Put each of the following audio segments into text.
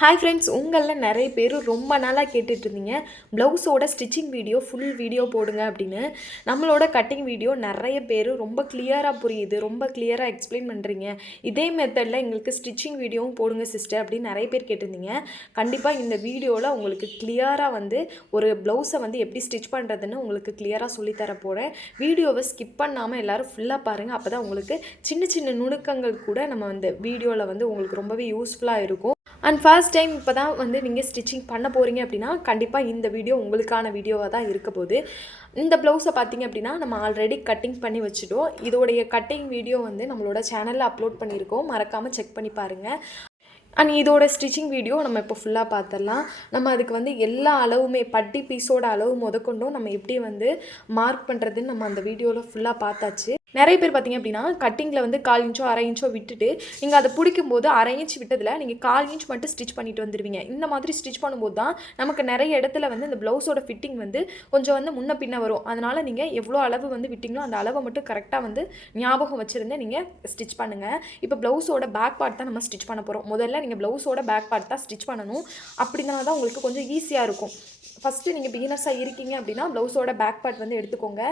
Hi friends, உங்களில் நிறைய பேர் ரொம்ப நாளாக கேட்டுட்ருந்தீங்க ப்ளவுஸோட ஸ்டிச்சிங் வீடியோ ஃபுல் வீடியோ போடுங்க அப்படின்னு. நம்மளோட கட்டிங் வீடியோ நிறைய பேர் ரொம்ப கிளியராக புரியுது, ரொம்ப கிளியராக எக்ஸ்பிளைன் பண்ணுறீங்க, இதே மெத்தடில் எங்களுக்கு ஸ்டிச்சிங் வீடியோவும் போடுங்க சிஸ்டர் அப்படின்னு நிறைய பேர் கேட்டிருந்தீங்க. கண்டிப்பாக இந்த வீடியோவில் உங்களுக்கு கிளியராக ஒரு ப்ளவுஸை எப்படி ஸ்டிச் பண்ணுறதுன்னு உங்களுக்கு கிளியராக சொல்லித்தர போகிறேன். வீடியோவை ஸ்கிப் பண்ணாமல் எல்லோரும் ஃபுல்லாக பாருங்கள். அப்போ தான் உங்களுக்கு சின்ன சின்ன நுணுக்கங்கள் கூட நம்ம வீடியோவில் உங்களுக்கு ரொம்பவே யூஸ்ஃபுல்லாக இருக்கும். அண்ட் ஃபர்ஸ்ட் டைம் இப்போ தான் நீங்கள் ஸ்டிச்சிங் பண்ண போகிறீங்க அப்படின்னா கண்டிப்பாக இந்த வீடியோ உங்களுக்கான வீடியோவாக தான் இருக்க போகுது. இந்த ப்ளவுஸை பார்த்தீங்க அப்படின்னா நம்ம ஆல்ரெடி கட்டிங் பண்ணி வச்சுட்டோம். இதோடைய கட்டிங் வீடியோ நம்மளோட சேனலில் அப்லோட் பண்ணியிருக்கோம், மறக்காமல் செக் பண்ணி பாருங்கள். அண்ட் இதோட ஸ்டிச்சிங் வீடியோ நம்ம இப்போ ஃபுல்லாக பார்த்துடலாம். நம்ம அதுக்கு எல்லா அளவுமே பட்டி பீஸோட அளவு முதற்கொண்டும் நம்ம எப்படி மார்க் பண்ணுறதுன்னு நம்ம அந்த வீடியோவில் ஃபுல்லாக பார்த்தாச்சு. நிறைய பேர் பார்த்திங்க அப்படின்னா கட்டிங்கில் 1/4 இன்ச்சோ 1/2 இன்ச்சோ விட்டுட்டு நீங்கள் அதை பிடிக்கும்போது 1/2 இன்ச் விட்டதில் நீங்கள் 1/4 இன்ச் மட்டும் ஸ்டிச் பண்ணிட்டு வந்துடுவீங்க. இந்த மாதிரி ஸ்டிச் பண்ணும்போது தான் நமக்கு நிறைய இடத்துல இந்த ப்ளவுஸோட ஃபிட்டிங் கொஞ்சம் முன்ன பின்ன வரும். அதனால் நீங்கள் எவ்வளோ அளவு விட்டிங்களோ அந்த அளவை மட்டும் கரெக்டாக ஞாபகம் வச்சுருந்து நீங்கள் ஸ்டிச் பண்ணுங்கள். இப்போ ப்ளவுஸோட பேக் பார்ட் தான் நம்ம ஸ்டிச் பண்ண போகிறோம். முதல்ல நீங்கள் ப்ளவுஸோட பேக் பார்ட் தான் ஸ்டிச் பண்ணணும். அப்படின்னா தான் உங்களுக்கு கொஞ்சம் ஈஸியாக இருக்கும். ஃபஸ்ட்டு நீங்கள் பிகினர்ஸாக இருக்கீங்க அப்படின்னா ப்ளவுஸோட பேக் பார்ட் எடுத்துக்கோங்க.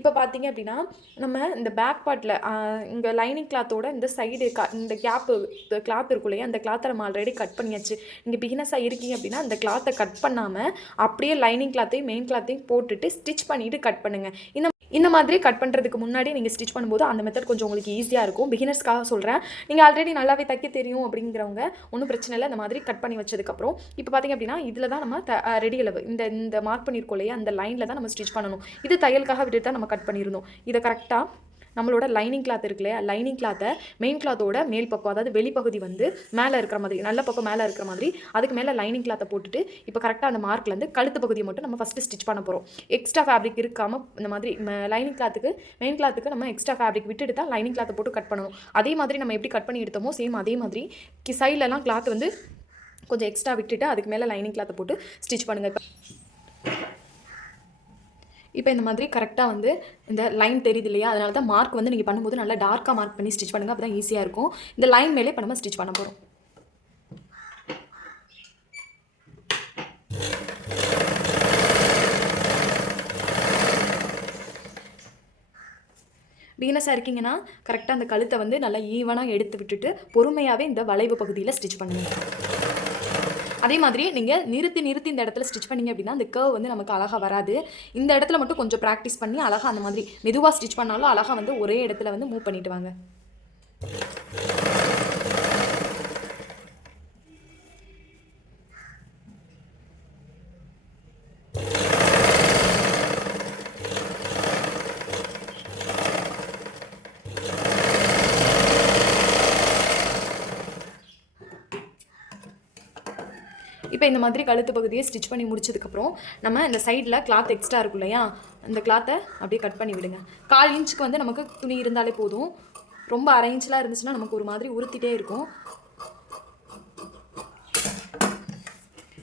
இப்போ பார்த்தீங்க அப்படின்னா நம்ம இந்த பேக் பார்ட்டில் இங்கே லைனிங் கிளாத்தோட இந்த சைடு இந்த கேப்பு கிளாத் இருக்கும் இல்லையா, அந்த கிளாத்தை நம்ம ஆல்ரெடி கட் பண்ணியாச்சு. நீங்கள் பிகினர்ஸாக இருக்கீங்க அப்படின்னா அந்த கிளாத்தை கட் பண்ணாமல் அப்படியே லைனிங் கிளாத்தையும் மெயின் கிளாத்தையும் போட்டுட்டு ஸ்டிச் பண்ணிவிட்டு கட் பண்ணுங்கள். இந்த மாதிரி கட் பண்ணுறதுக்கு முன்னாடி நீங்கள் ஸ்டிச் பண்ணும்போது அந்த மெத்தட் கொஞ்சம் உங்களுக்கு ஈஸியாக இருக்கும். பிகினர்ஸ்க்காக சொல்கிறேன். நீங்கள் ஆல்ரெடி நல்லாவே தைக்க தெரியும் அப்படிங்கிறவங்க ஒன்றும் பிரச்சனை இல்லை. இந்த மாதிரி கட் பண்ணி வச்சதுக்கப்புறம் இப்போ பார்த்திங்க அப்படின்னா இதில் தான் நம்ம ரெடி அளவு இந்த மார்க் பண்ணியிருக்கோம் இல்லையா, அந்த லைனில் தான் நம்ம ஸ்டிச் பண்ணணும். இது தையலுக்காக விட்டு தான் நம்ம கட் பண்ணியிருந்தோம். இதை கரெக்டாக நம்மளோட லைனிங் கிளாத் இருக்கு இல்லையா, லைனிங் கிளாத்தை மெயின் கிளாத்தோட மேல் பக்கம், அதாவது வெளிப்பகுதி மேலே இருக்கிற மாதிரி, நல்ல பக்கம் மேலே இருக்கிற மாதிரி அதுக்கு மேலே லைனிங் கிளாத்தை போட்டுட்டு இப்போ கரெக்டாக அந்த மார்க்லேருந்து கழுத்து பகுதியை மட்டும் நம்ம ஃபஸ்ட்டு ஸ்டிச் பண்ண போகிறோம். எக்ஸ்ட்ரா ஃபேப்ரிக் இருக்காமல் இந்த மாதிரி லைனிங் கிளாத்துக்கு மெயின் கிளாத்துக்கு நம்ம எக்ஸ்ட்ரா ஃபேப்ரிக் விட்டுட்டு தான் லைனிங் கிளாத்தை போட்டு கட் பண்ணணும். அதே மாதிரி நம்ம எப்படி கட் பண்ணி எடுத்தோமோ சேம் அதே மாதிரி சைட்லலாம் கிளாத் கொஞ்சம் எக்ஸ்ட்ரா விட்டுட்டு அதுக்கு மேலே லைனிங் கிளாத்தை போட்டு ஸ்டிச் பண்ணுங்கள். இப்போ இந்த மாதிரி கரெக்டாக இந்த லைன் தெரியுது இல்லையா, அதனால தான் மார்க் நீங்கள் பண்ணும்போது நல்லா டார்க்காக மார்க் பண்ணி ஸ்டிச் பண்ணுங்கள். அப்போ தான் ஈஸியாக இருக்கும். இந்த லைன் மேலே இப்போ நம்ம ஸ்டிச் பண்ண போகிறோம். பிகினர்ஸாக இருக்கீங்கன்னா கரெக்டாக அந்த கழுத்தை நல்லா ஈவனாக எடுத்து விட்டுட்டு பொறுமையாகவே இந்த வளைவு பகுதியில் ஸ்டிச் பண்ணுங்கள். அதே மாதிரி நீங்கள் நிறுத்தி இந்த இடத்துல ஸ்டிச் பண்ணிங்க அப்படின்னா அந்த கர்வ் நமக்கு அழகாக வராது. இந்த இடத்துல மட்டும் கொஞ்சம் ப்ராக்டிஸ் பண்ணி அழகாக அந்த மாதிரி மெதுவாக ஸ்டிச் பண்ணாலும் அழகாக ஒரே இடத்துல மூவ் பண்ணிட்டு வாங்க. இப்போ இந்த மாதிரி கழுத்து பகுதியை ஸ்டிச் பண்ணி முடிச்சதுக்கப்புறம் நம்ம இந்த சைடில் கிளாத் எக்ஸ்ட்ரா இருக்கும் இல்லையா, அந்த கிளாத்தை அப்படியே கட் பண்ணி விடுங்க. 1/4 இன்ச்சுக்கு நமக்கு துணி இருந்தாலே போதும். ரொம்ப 1/2 இன்ச்லாம் இருந்துச்சுன்னா நமக்கு ஒரு மாதிரி உறுத்திட்டே இருக்கும்.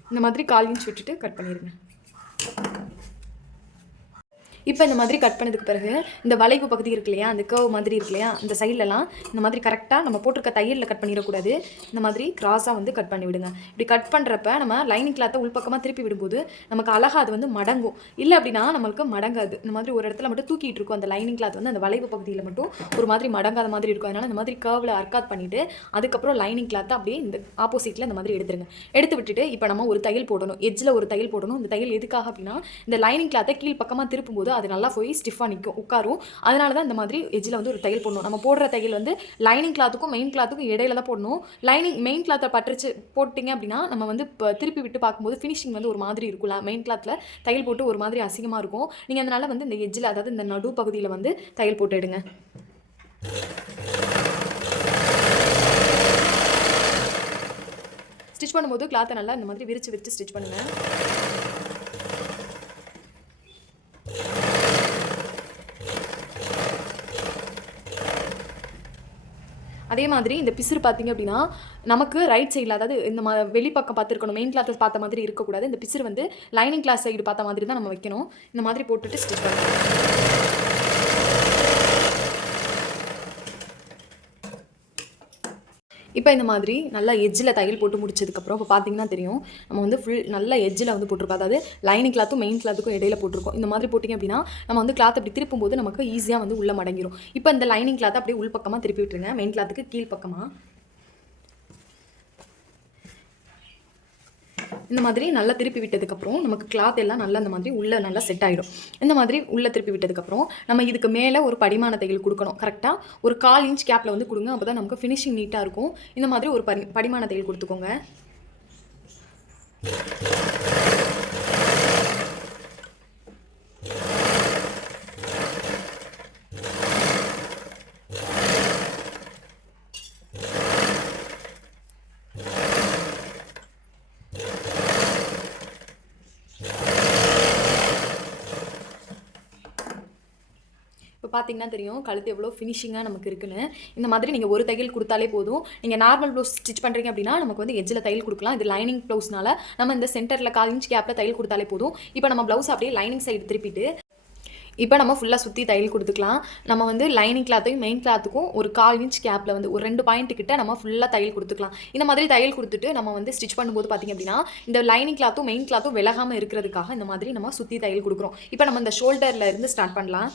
இந்த மாதிரி 1/4 இன்ச் விட்டுட்டு கட் பண்ணிடுங்க. இப்போ இந்த மாதிரி கட் பண்ணதுக்கு பிறகு இந்த வளைவு பகுதி இருக்கு இல்லையா, அந்த கர்வ் மாதிரி இருக்கு இல்லையா, அந்த சைட்லலாம் இந்த மாதிரி கரெக்டாக நம்ம போட்டிருக்க தையலில் கட் பண்ணிடக்கூடாது. இந்த மாதிரி கிராஸாக கட் பண்ணி விடுங்க. இப்படி கட் பண்ணுறப்ப நம்ம லைனிங் கிளாத்தை உள்பக்கமாக திருப்பி விடும்போது நமக்கு அழகாக அது மடங்கும். இல்லை அப்படின்னா நம்மளுக்கு மடங்காது. இந்த மாதிரி ஒரு இடத்துல மட்டும் தூக்கிட்டு இருக்கும் அந்த லைனிங் கிளாத் அந்த வளைவு பகுதியில் மட்டும் ஒரு மாதிரி மடங்காத மாதிரி இருக்கும். அதனால் இந்த மாதிரி கர்வில் அர்க்காத் பண்ணிவிட்டு அதுக்கப்புறம் லைனிங் கிளாத்தை அப்படியே இந்த ஆப்போசிட்டில் இந்த மாதிரி எடுத்துருங்க. எடுத்து விட்டுட்டு இப்போ நம்ம ஒரு தையல் போடணும். எட்ஜில் ஒரு தையல் போடணும். இந்த தையல் எதுக்காக அப்படின்னா இந்த லைனிங் கிளாத்தை கீழ் பக்கமாக திருப்பும்போது அது நல்லா போய் ஸ்டிஃபாக நிற்கும், உட்காரும். அதனால தான் இந்த மாதிரி எட்ஜில் ஒரு தையல் போடணும். நம்ம போடுற தையல் லைனிங் கிளாத்துக்கும் மெயின் கிளாத்துக்கும் இடையில தான் போடணும். மெயின் கிளாத்தை பட்டுச்சு போட்டிங்க அப்படின்னா நம்ம திருப்பி விட்டு பார்க்கும்போது ஃபினிஷிங் ஒரு மாதிரி இருக்கும்ல. மெயின் கிளாத்தில் தையல் போட்டு ஒரு மாதிரி அசிங்கமாக இருக்கும். நீங்கள் அதனால் இந்த எட்ஜில், அதாவது இந்த நடு பகுதியில் தையல் போட்டு எடுங்க. ஸ்டிச் பண்ணும்போது கிளாத்தை நல்லா இந்த மாதிரி விரித்து ஸ்டிச் பண்ணுங்கள். அதே மாதிரி இந்த பிசுறு பார்த்திங்க அப்படின்னா நமக்கு ரைட் சைடில், அதாவது இந்த வெளிப்பக்கம் பார்த்துருக்கணும். மெயின் கிளாத்தை பார்த்த மாதிரி இருக்கக்கூடாது. இந்த பிசுறு லைனிங் கிளாஸ் சைடு பார்த்த மாதிரி தான் நம்ம வைக்கணும். இந்த மாதிரி போட்டுட்டு ஸ்டிச் பண்ணணும். இப்போ இந்த மாதிரி நல்லா எட்ஜில் தையல் போட்டு முடிச்சதுக்கப்புறம் இப்போ பார்த்தீங்கன்னா தெரியும் நம்ம வந்து ஃபுல் நல்லா எட்ஜில் வந்து போட்டிருக்கோம். அதாவது லைனிங் கிளாத்தும் மெயின் கிளாத்துக்கும் இடையில போட்டிருக்கோம். இந்த மாதிரி போட்டிங்க அப்படின்னா நம்ம வந்து கிளாத் அப்படி திருப்பும் போது நமக்கு ஈஸியாக வந்து உள்ள மடங்கிடும். இப்போ இந்த லைனிங் கிளாத்தை அப்படியே உள் பக்கமாக திருப்பி விட்டுருங்க, மெயின் கிளாத்துக்கு கீழ் பக்கமாக. இந்த மாதிரி நல்லா திருப்பி விட்டதுக்கப்புறம் நமக்கு கிளாத் எல்லாம் நல்லா இந்த மாதிரி உள்ளே நல்லா செட் ஆகிடும். இந்த மாதிரி உள்ளே திருப்பி விட்டதுக்கப்புறம் நம்ம இதுக்கு மேலே ஒரு படிமான தையல் கொடுக்கணும். கரெக்டாக ஒரு 1/4 இன்ச் கேப்பில் வந்து கொடுங்க, அப்போ தான் நமக்கு ஃபினிஷிங் நீட்டாக இருக்கும். இந்த மாதிரி ஒரு படிமான தையல் கொடுத்துக்கோங்க. இப்போ பார்த்தீங்கன்னா தெரியும் கழுத்து எவ்வளோ ஃபினிஷிங்காக நமக்கு இருக்குன்னு. இந்த மாதிரி நீங்கள் ஒரு தையல் கொடுத்தாலே போதும். நீங்கள் நார்மல் ப்ளவுஸ் ஸ்டிச் பண்ணுறீங்க அப்படின்னா நமக்கு வந்து எட்ஜில் தையல் கொடுக்கலாம். இது லைனிங் ப்ளவுஸ்னால நம்ம இந்த சென்டரில் 1/4 இன்ச் கேப்பில் தையல் கொடுத்தாலே போதும். இப்போ நம்ம ப்ளவுஸ் அப்படியே லைனிங் சைடு திருப்பிட்டு இப்போ நம்ம ஃபுல்லாக சுற்றி தையல் கொடுத்துக்கலாம். நம்ம வந்து லைனிங் கிளாத்தையும் மெயின் கிளாத்துக்கும் ஒரு 1/4 இன்ச் கேப்பில் வந்து ஒரு 2 பாயிண்ட் கிட்ட நம்ம ஃபுல்லாக தையல் கொடுத்துக்கலாம். இந்த மாதிரி தையல் கொடுத்துட்டு நம்ம வந்து ஸ்டிச் பண்ணும்போது பார்த்திங்க அப்படின்னா இந்த லைனிங் கிளாத்தும் மெயின் கிளாத்தும் விலகாமல் இருக்கிறதுக்காக இந்த மாதிரி நம்ம சுற்றி தையல் கொடுக்குறோம். இப்போ நம்ம இந்த ஷோல்டரில் இருந்து ஸ்டார்ட் பண்ணலாம்.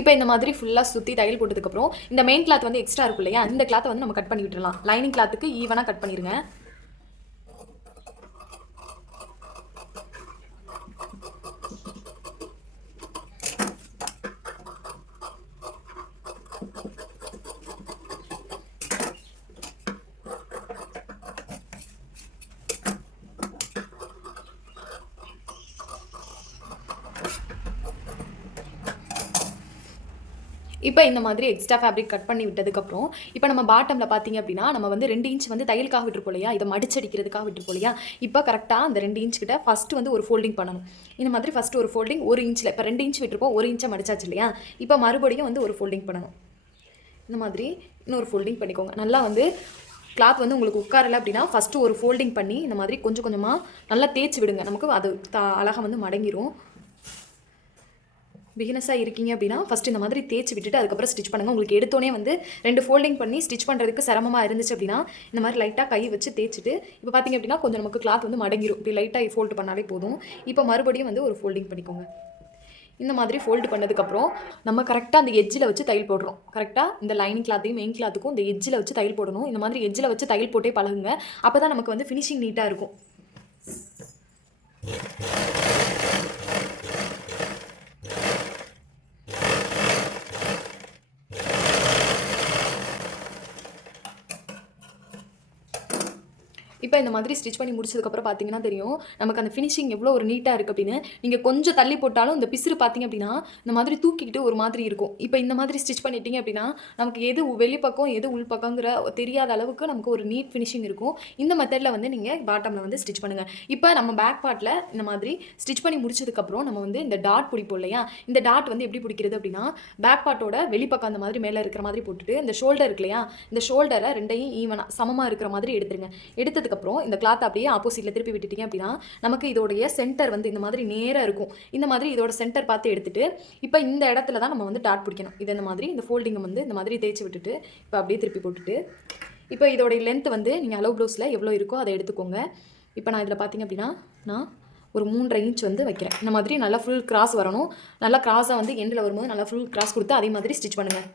இப்போ இந்த மாதிரி ஃபுல்லாக சுற்றி தையல் போட்டதுக்கப்புறம் இந்த மெயின் கிளாத் வந்து எக்ஸ்ட்ரா இருக்கும் இல்லையா, இந்த கிளாத்தை வந்து நம்ம கட் பண்ணி விட்டுறலாம். லைனிங் கிளாத்துக்கு ஈவனாக கட் பண்ணிடுங்க. இப்போ இந்த மாதிரி எக்ஸ்ட்ரா ஃபேப்ரிக் கட் பண்ணி விட்டதுக்கப்புறம் இப்போ நம்ம பாட்டமில் பார்த்தீங்க அப்படின்னா நம்ம வந்து 2 இன்ச் வந்து தையலுக்காக விட்டுருப்போம் இல்லையா, இதை மடிச்சடிக்கிறதுக்காக விட்டுருப்போம் இல்லையா. இப்போ கரெக்டாக அந்த 2 இன்ச் கிட்ட ஃபஸ்ட்டு வந்து ஒரு ஃபோல்டிங் பண்ணணும். இந்த மாதிரி ஃபஸ்ட்டு ஒரு ஃபோல்டிங் 1 இன்ச்சில், இப்போ 2 இன்ச் விட்டுருப்போம், 1 இன்ச்சை மடிச்சாச்சு இல்லையா. இப்போ மறுபடியும் வந்து ஒரு ஃபோல்டிங் பண்ணணும். இந்த மாதிரி இன்னொரு ஃபோல்டிங் பண்ணிக்கோங்க. நல்லா வந்து கிளாத் வந்து உங்களுக்கு உட்காரலை அப்படின்னா ஃபஸ்ட்டு ஒரு ஃபோல்டிங் பண்ணி இந்த மாதிரி கொஞ்சம் கொஞ்சமாக நல்லா தேய்ச்சி விடுங்க. நமக்கு அது அழகாக வந்து மடங்கிரும். பிகினஸாக இருக்கீங்க அப்படின்னா ஃபஸ்ட்டு இந்த மாதிரி தேய்ச்சி விட்டுட்டு அதுக்கப்புறம் ஸ்டிச் பண்ணுங்கள். உங்களுக்கு எடுத்தோடனே வந்து 2 ஃபோல்டிங் பண்ணி ஸ்டிச் பண்ணுறதுக்கு சிரமமாக இருந்துச்சு அப்படின்னா இந்த மாதிரி லைட்டாக கை வச்சு தேய்ச்சிட்டு இப்போ பார்த்திங்க அப்படின்னா கொஞ்சம் நமக்கு கிளாத் வந்து மடங்கிரும். இப்படி லைட்டாக ஃபோல்டு பண்ணாலே போதும். இப்போ மறுபடியும் வந்து ஒரு ஃபோல்டிங் பண்ணிக்கோங்க. இந்த மாதிரி ஃபோல்டு பண்ணதுக்கப்புறம் நம்ம கரெக்டாக அந்த எட்ஜில் வச்சு தையல் போடுறோம். கரெக்டாக இந்த லைனிங் கிளாத்தையும் மெயின் கிளாத்துக்கும் இந்த எட்ஜில் வச்சு தையல் போடணும். இந்த மாதிரி எட்ஜில் வச்சு தையல் போட்டே பழகுங்க. அப்போ தான் நமக்கு வந்து ஃபினிஷிங் நீட்டாக இருக்கும். இப்போ இந்த மாதிரி ஸ்டிச் பண்ணி முடிச்சதுக்கப்புறம் பார்த்தீங்கன்னா தெரியும் நமக்கு அந்த ஃபினிஷிங் எவ்வளோ ஒரு நீட்டாக இருக்குது அப்படின்னு. நீங்கள் கொஞ்சம் தள்ளி போட்டாலும் இந்த பிசுறு பார்த்தீங்க அப்படின்னா இந்த மாதிரி தூக்கிக்கிட்டு ஒரு மாதிரி இருக்கும். இப்போ இந்த மாதிரி ஸ்டிச் பண்ணிட்டீங்க அப்படின்னா நமக்கு எது வெளிப்பக்கம் எது உள்பக்கங்கிற தெரியாத அளவுக்கு நமக்கு ஒரு நீட் ஃபினிஷிங் இருக்கும். இந்த மெத்தடில் வந்து நீங்கள் பாட்டமில் வந்து ஸ்டிச் பண்ணுங்கள். இப்போ நம்ம பேக் பார்ட்டில் இந்த மாதிரி ஸ்டிச் பண்ணி முடிச்சதுக்கப்புறம் நம்ம வந்து இந்த டாட் பிடிப்போம் இல்லையா, இந்த டாட் வந்து எப்படி பிடிக்கிறது அப்படின்னா பேக் பார்ட்டோட வெளிப்பக்கம் அந்த மாதிரி மேலே இருக்கிற மாதிரி போட்டுட்டு இந்த ஷோல்டர் இருக்கு இல்லையா, இந்த ஷோல்டரை ரெண்டையும் ஈவனாக சமமாக இருக்கிற மாதிரி எடுத்துருங்க. எடுத்ததுக்கப்புறம் இந்த கிளாத் அப்படியே ஆப்போசிட்டில் திருப்பி விட்டுட்டீங்க அப்படின்னா நமக்கு இதோடைய சென்டர் வந்து இந்த மாதிரி நேராக இருக்கும். இந்த மாதிரி இதோட சென்டர் பார்த்து எடுத்துட்டு இப்போ இந்த இடத்துல தான் நம்ம வந்து டாட் பிடிக்கணும். இது இந்த மாதிரி இந்த ஃபோல்டிங்கை வந்து இந்த மாதிரி தேய்ச்சி விட்டுட்டு இப்போ அப்படியே திருப்பி போட்டுட்டு இப்போ இதோடைய லென்த் வந்து நீங்கள் அளவு ப்ளவுஸில் எவ்வளோ இருக்கோ அதை எடுத்துக்கோங்க. இப்போ நான் இதில் பார்த்தீங்க அப்படின்னா நான் ஒரு 3.5 இன்ச் வந்து வைக்கிறேன். இந்த மாதிரி நல்லா ஃபுல் கிராஸ் வரணும். நல்லா கிராஸாக வந்து எண்டில் வரும்போது நல்லா ஃபுல் கிராஸ் கொடுத்து அதே மாதிரி ஸ்டிச் பண்ணுங்கள்.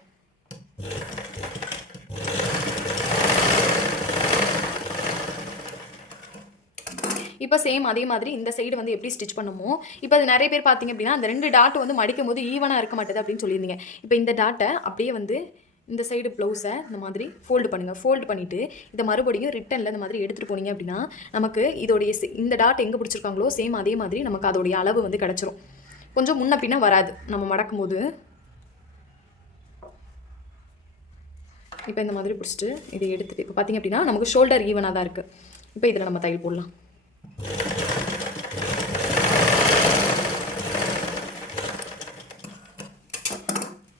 இப்போ சேம் அதே மாதிரி இந்த சைடு வந்து எப்படி ஸ்டிச் பண்ணுமோ இப்போ அது நிறைய பேர் பார்த்தீங்க அப்படின்னா அந்த 2 டாட் வந்து மடிக்கும் போது ஈவனாக இருக்க மாட்டேது அப்படின்னு சொல்லியிருந்தீங்க. இப்போ இந்த டாட்டை அப்படியே வந்து இந்த சைடு ப்ளவுஸை இந்த மாதிரி ஃபோல்டு பண்ணுங்கள். ஃபோல்டு பண்ணிவிட்டு இதை மறுபடியும் ரிட்டனில் இந்த மாதிரி எடுத்துகிட்டு போனீங்க அப்படின்னா நமக்கு இதோடைய இந்த டாட் எங்கே பிடிச்சிருக்காங்களோ சேம் அதே மாதிரி நமக்கு அதோடைய அளவு வந்து கிடச்சிரும். கொஞ்சம் முன்ன பின்ன வராது நம்ம மடக்கும் போது. இப்போ இந்த மாதிரி பிடிச்சிட்டு இதை எடுத்துகிட்டு இப்போ பார்த்திங்க அப்படின்னா நமக்கு ஷோல்டர் ஈவனாக தான் இருக்குது. இப்போ இதில் நம்ம தையல் போடலாம்.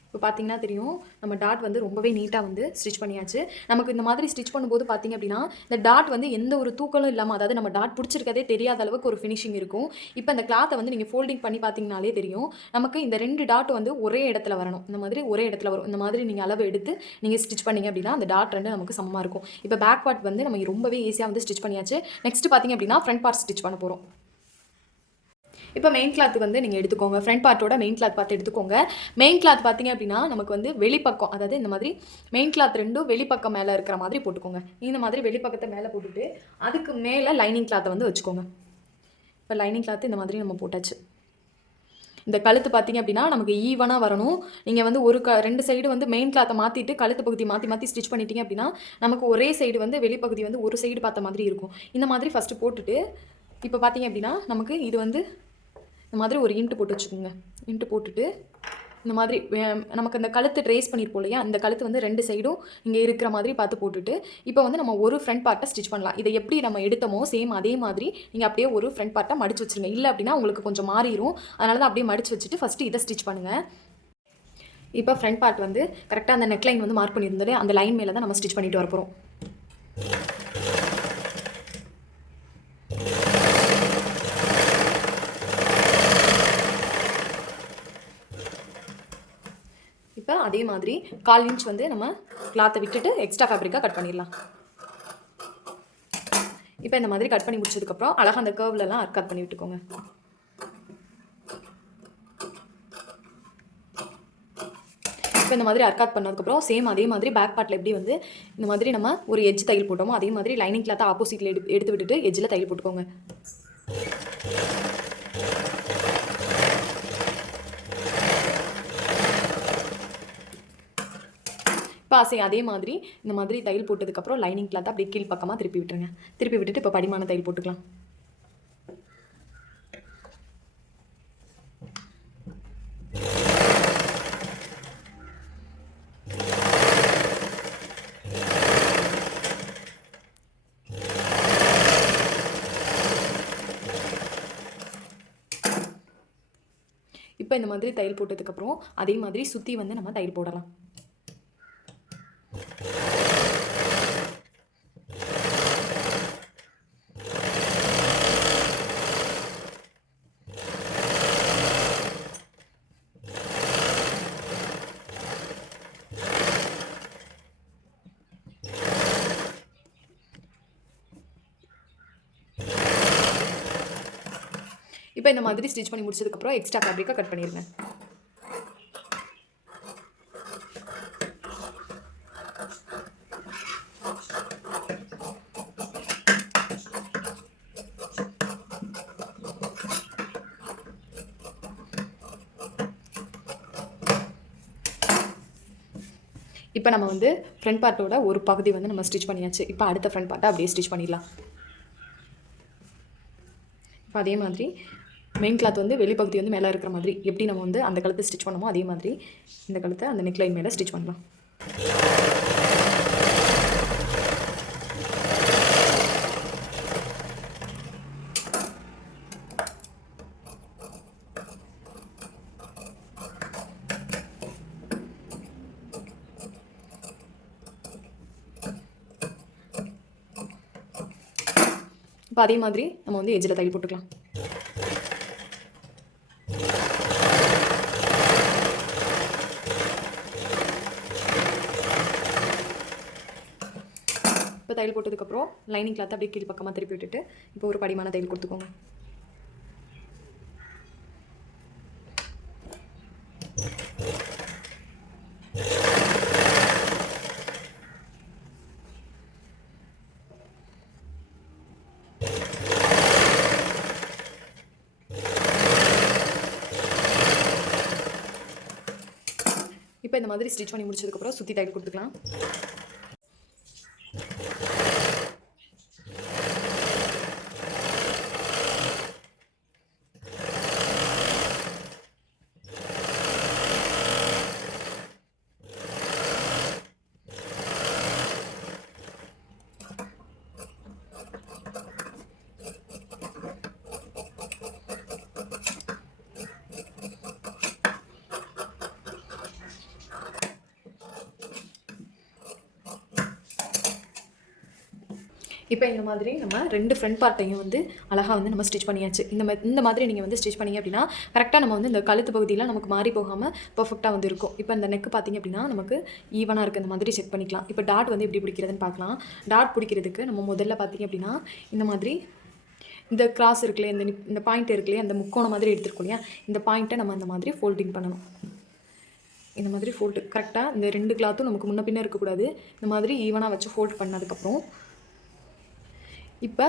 இப்போ பார்த்தீங்கன்னா தெரியும் நம்ம டாட் வந்து ரொம்பவே நீட்டாக வந்து ஸ்டிச் பண்ணியாச்சு. நமக்கு இந்த மாதிரி ஸ்டிச் பண்ணும்போது பார்த்திங்க அப்படின்னா இந்த டாட் வந்து எந்த ஒரு தூக்கலும் இல்லாமல், அதாவது நம்ம டாட் பிடிச்சிருக்கதே தெரியாத அளவுக்கு ஒரு ஃபினிஷிங் இருக்கும். இப்போ இந்த கிளாத்தை வந்து நீங்கள் ஃபோல்டிங் பண்ணி பார்த்தீங்கனாலே தெரியும் நமக்கு இந்த 2 டாட் வந்து ஒரே இடத்துல வரணும். இந்த மாதிரி ஒரே இடத்துல வரும். இந்த மாதிரி நீங்கள் அளவு எடுத்து நீங்கள் ஸ்டிச் பண்ணிங்க அப்படின்னா அந்த டாட் 2 நமக்கு சமமாக இருக்கும். இப்போ பேக் பார்ட் வந்து நம்ம ரொம்பவே ஈஸியாக வந்து ஸ்டிச் பண்ணியாச்சு. நெக்ஸ்ட் பார்த்திங்க அப்படின்னா ஃப்ரண்ட் பார்ட் ஸ்டிச் பண்ண போகிறோம். இப்போ மெயின் கிளாத் வந்து நீங்கள் எடுத்துக்கோங்க. ஃப்ரண்ட் பார்ட்டோட மெயின் கிளாத் பார்த்து எடுத்துக்கோங்க. மெயின் கிளாத் பார்த்தீங்க அப்படின்னா நமக்கு வந்து வெளிப்பக்கம், அதாவது இந்த மாதிரி மெயின் கிளாத் 2 வெளிப்பக்கம் மேலே இருக்கிற மாதிரி போட்டுக்கோங்க. இந்த மாதிரி வெளிப்பக்கத்தை மேலே போட்டுட்டு அதுக்கு மேலே லைனிங் கிளாத்தை வந்து வச்சுக்கோங்க. இப்போ லைனிங் கிளாத்து இந்த மாதிரி நம்ம போட்டாச்சு. இந்த கழுத்து பார்த்தீங்க அப்படின்னா நமக்கு ஈவனாக வரணும். நீங்கள் வந்து 2 சைடு வந்து மெயின் கிளாத்தை மாற்றிட்டு கழுத்து பகுதி மாற்றி ஸ்டிச் பண்ணிட்டீங்க அப்படின்னா நமக்கு ஒரே சைடு வந்து வெளிப்பகுதி வந்து ஒரு சைடு பார்த்த மாதிரி இருக்கும். இந்த மாதிரி ஃபஸ்ட்டு போட்டுட்டு இப்போ பார்த்தீங்க அப்படின்னா நமக்கு இது வந்து இந்த மாதிரி ஒரு இன்ட்டு போட்டு வச்சுக்கோங்க. இன்ட்டு போட்டுட்டு இந்த மாதிரி நமக்கு அந்த கழுத்து ட்ரேஸ் பண்ணியிருப்போம் இல்லையா, அந்த கழுத்து வந்து 2 சைடும் இங்கே இருக்கிற மாதிரி பார்த்து போட்டுட்டு இப்போ வந்து நம்ம ஒரு ஃப்ரண்ட் பார்ட்டை ஸ்டிச் பண்ணலாம். இதை எப்படி நம்ம எடுத்தோமோ சேம் அதே மாதிரி நீங்கள் அப்படியே ஒரு ஃப்ரண்ட் பார்ட்டை மடிச்சு வச்சுருங்க. இல்லை அப்படின்னா உங்களுக்கு கொஞ்சம் மாறிடும். அதனால தான் அப்படியே மடிச்சு வச்சுட்டு ஃபஸ்ட்டு இதை ஸ்டிச் பண்ணுங்கள். இப்போ ஃப்ரண்ட் பார்ட் வந்து கரெக்டாக அந்த நெக் லைன் வந்து மார்க் பண்ணியிருந்தது அந்த லைன் மேலே தான் நம்ம ஸ்டிச் பண்ணிட்டு வரப்போகிறோம். இப்போ அதே மாதிரி 1/4 இன்ச் வந்து நம்ம கிளாத்தை விட்டுட்டு எக்ஸ்ட்ரா ஃபேப்ரிக்காக கட் பண்ணிடலாம். இப்போ இந்த மாதிரி கட் பண்ணி முடிச்சதுக்கப்புறம் அழகாக அந்த கர்வ்லலாம் கட் பண்ணி விட்டுக்கோங்க. இப்போ இந்த மாதிரி அர்க்காட் பண்ணதுக்கப்புறம் சேம் அதே மாதிரி பேக் பார்ட்டில் எப்படி வந்து இந்த மாதிரி நம்ம ஒரு எட்ஜ் தையல் போட்டோமோ அதே மாதிரி லைனிங் கிளாத்தை ஆப்போசிட்டில் எடுத்து விட்டுட்டு எட்ஜில் தையல் போட்டுக்கோங்க. இப்போ அதே மாதிரி இந்த மாதிரி தையல் போட்டதுக்கப்புறம் லைனிங் கிளாத்தை அப்படியே கீழ் பக்கமாக திருப்பி விட்டுருங்க. திருப்பி விட்டுட்டு இப்போ படிமான தையல் போட்டுக்கலாம். இப்போ இந்த மாதிரி தையல் போட்டதுக்கப்புறம் அதே மாதிரி சுற்றி வந்து நம்ம தையல் போடலாம். இப்போ இந்த மாதிரி ஸ்டிச் பண்ணி முடிச்சதுக்கப்புறம் எக்ஸ்ட்ரா ஃபேப்ரிக்கை கட் பண்ணிடுங்க. இப்போ நம்ம வந்து ஃப்ரண்ட் பார்ட்டோட ஒரு பகுதி வந்து நம்ம ஸ்டிச் பண்ணியாச்சு. இப்போ அடுத்த ஃப்ரண்ட் பார்ட்டை அப்படியே ஸ்டிச் பண்ணிடலாம். இப்போ அதே மாதிரி மெயின் கிளாத் வந்து வெளிப்பகுதி வந்து மேலே இருக்கிற மாதிரி எப்படி நம்ம வந்து அந்த கழுத்தை ஸ்டிச் பண்ணமோ அதே மாதிரி இந்த கழுத்தை அந்த நெக் லைன் மேலே ஸ்டிச் பண்ணலாம். இப்போ அதே மாதிரி நம்ம வந்து எஜ்ஜில் தையல் போட்டுக்கலாம். இப்போ தையல் போட்டதுக்கப்புறம் லைனிங் கிளாத்தை அப்படியே கீழ் பக்கமாக திருப்பி விட்டுட்டு இப்போ ஒரு படிமான தையல் கொடுத்துக்கோங்க. இப்போ இந்த மாதிரி ஸ்டிச் பண்ணி முடிச்சதுக்கப்புறம் சுற்றி தையல் கொடுத்துக்கலாம். இப்போ இந்த மாதிரி நம்ம 2 ஃப்ரண்ட் பார்ட்டையும் வந்து அழகாக வந்து நம்ம ஸ்டிச் பண்ணியாச்சு. இந்த மாதிரி நீங்கள் வந்து ஸ்டிச் பண்ணீங்க அப்படின்னா கரெக்டாக நம்ம வந்து இந்த கழுத்து பகுதியில் நமக்கு மாறி போகாமல் பர்ஃபெக்டாக வந்து இருக்கும். இப்போ இந்த நெக் பார்த்தீங்க அப்படின்னா நமக்கு ஈவனாக இருக்குது, இந்த மாதிரி செக் பண்ணிக்கலாம். இப்போ டாட் வந்து எப்படி பிடிக்கிறதுன்னு பார்க்கலாம். டாட் பிடிக்கிறதுக்கு நம்ம முதல்ல பார்த்தீங்க அப்படின்னா இந்த மாதிரி இந்த கிராஸ் இருக்குல்லையே, இந்த பாயிண்ட் இருக்குல்லையே, அந்த முக்கோணம் மாதிரி எடுத்துருக்கோம் இல்லையா, இந்த பாயிண்ட்டை நம்ம அந்த மாதிரி ஃபோல்டிங் பண்ணணும். இந்த மாதிரி ஃபோல்டு கரெக்டாக இந்த 2 கிளாத்தும் நமக்கு முன்ன பின்ன இருக்கக்கூடாது. இந்த மாதிரி ஈவனாக வச்சு ஃபோல்ட் பண்ணதுக்கப்புறம் இப்போ